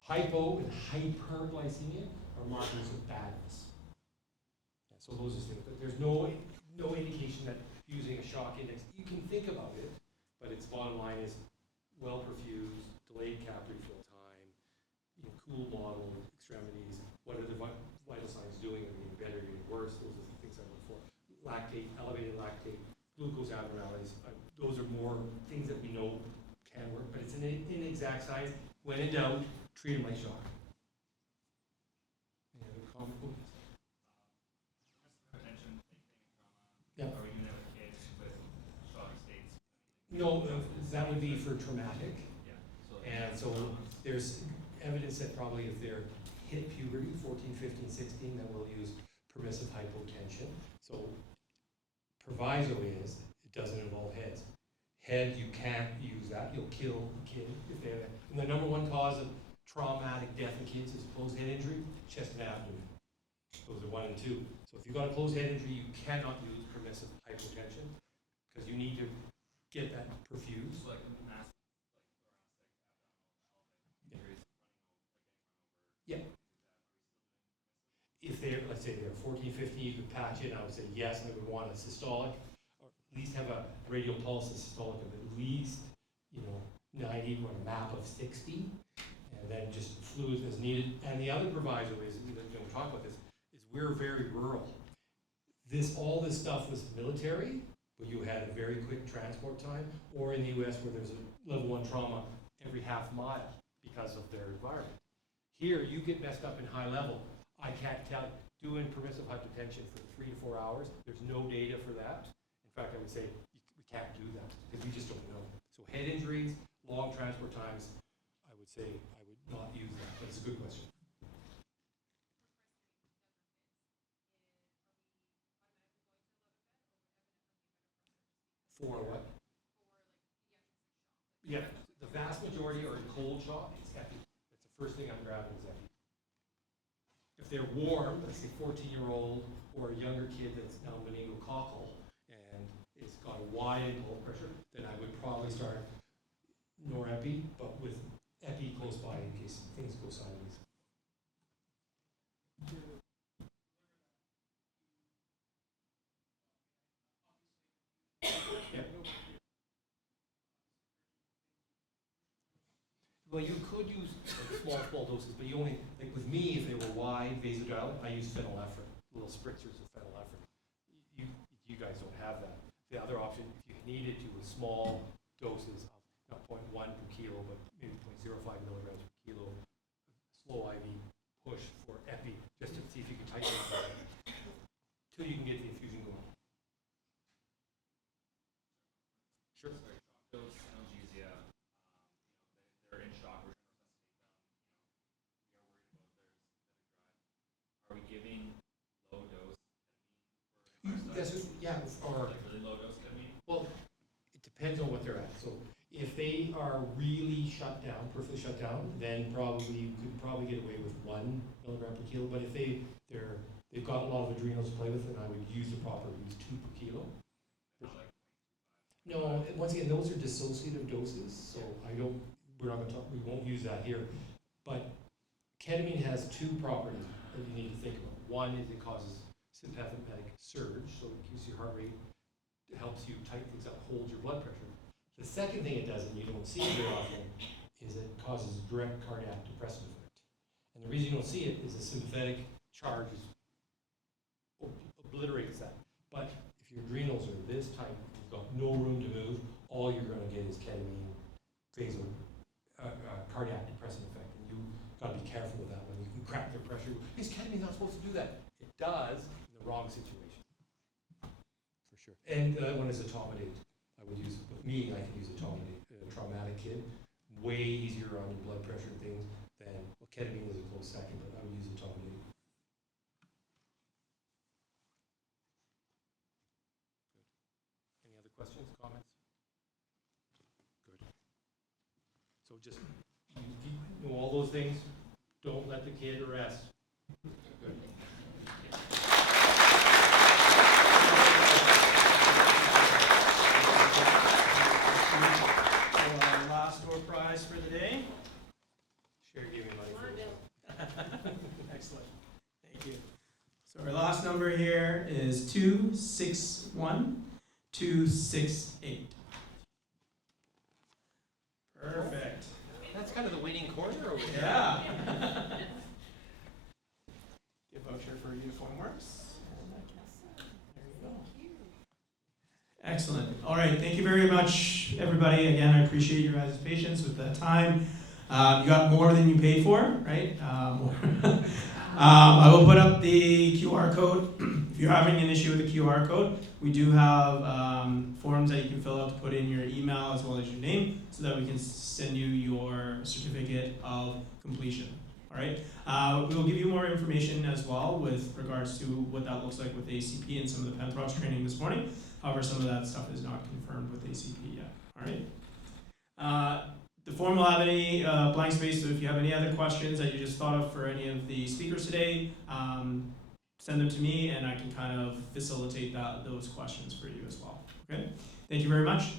Hypo and hyperglycemia are markers of badness. So those are things, but there's no indication that using a shock index, you can think about it, but its bottom line is well perfused, delayed cap refill time, cool model extremities, what are the vital signs doing? Are they getting better, getting worse? Those are the things I look for. Lactate, elevated lactate, glucose abnormalities, those are more things that we know can work, but it's an inexact science. When in doubt, treat them like shock. Any other comment? Yeah. Are we doing that with kids with shock states? No, that would be for traumatic. Yeah. And so there's evidence that probably if they're hit puberty, 14, 15, 16, that we'll use permissive hypotension. So proviso is it doesn't involve heads. Head, you can't use that. You'll kill the kid if they have that. And the number one cause of traumatic death in kids is closed head injury, chest and abdomen. Those are 1 and 2. So if you've got a closed head injury, you cannot use permissive hypotension because you need to get that perfused. Like massive, like thoracic, abdominal, pelvic injuries, Yeah. If they're, let's say they're 14, 15, you could patch it, and I would say yes, and they would want a systolic, or at least have a radial pulse and systolic of at least, 90 or a map of 60, and then just fluids as needed. And the other proviso is, we talk about this, is we're very rural. All this stuff was military, where you had a very quick transport time, or in the US where there's a level 1 trauma every half mile because of their environment. Here, you get messed up in high level. I can't tell, doing permissive hypertension for 3 to 4 hours, there's no data for that. In fact, I would say we can't do that because we just don't know. So head injuries, long transport times, I would say I would not use that, but it's a good question. For what? Yeah, the vast majority are in cold shock. It's epi. That's the first thing I'm grabbing is epi. If they're warm, let's say 14-year-old or a younger kid that's now meningococcal and it's got a wide blood pressure, then I would probably start norepi, but with epi close by in case things go sideways. Yep. Well, you could use like, small doses, but you only, like with me, if they were wide vasodilatic, I use phenylephrine, little spritzers of phenylephrine. You guys don't have that. The other option, if you needed to, was small doses of not 0.1 per kilo, but maybe 0.05 milligrams per kilo, slow IV push for epi, just to see if you can tighten it up till you can get the infusion going. Sure. Sorry, shock dose analgesia, they're in shock, we're trying to resuscitate them, we are worried about their systemic drive. Are we giving low dose ketamine for our studies? Yeah, or Like really low dose ketamine? well, it depends on what they're at. So if they are really shut down, peripherally shut down, then probably you could probably get away with 1 milligram per kilo. But if they've got a lot of adrenals to play with, then I would use the proper use 2 per kilo. Not like No, once again, those are dissociative doses, so we won't use that here. But ketamine has 2 properties that you need to think about. One is it causes sympathetic surge, so it keeps your heart rate, it helps you tighten things up, holds your blood pressure. The second thing it does, and you don't see it very often, is it causes direct cardiac depressive effect. And the reason you don't see it is the sympathetic charge obliterates that. But if your adrenals are this tight, you've got no room to move, all you're going to get is ketamine, cardiac depressive effect. And you've got to be careful with that one. You can crack their pressure. Is ketamine not supposed to do that? It does in the wrong situation. For sure. And the other one is etomidate. I would use, with me, I can use etomidate. A traumatic kid, way easier on your blood pressure and things than, well, ketamine is a close second, but I would use etomidate. Good. Any other questions, comments? Good. So just, you know all those things. Don't let the kid rest. Good. Our last door prize for the day. Sure, give me money for this one. Excellent. Thank you. So our last number here is 261268. Perfect. That's kind of the winning corner over there. Yeah. Get a voucher for Uniform Works. There you go. Excellent. All right. Thank you very much, everybody. Again, I appreciate your guys' patience with the time. You got more than you paid for, right? I will put up the QR code. If you're having an issue with the QR code, we do have forms that you can fill out to put in your email as well as your name so that we can send you your certificate of completion. All right. We will give you more information as well with regards to what that looks like with ACP and some of the Penthrops training this morning. However, some of that stuff is not confirmed with ACP yet. All right. The form will have any blank space, so if you have any other questions that you just thought of for any of the speakers today, send them to me and I can kind of facilitate those questions for you as well. Okay? Thank you very much.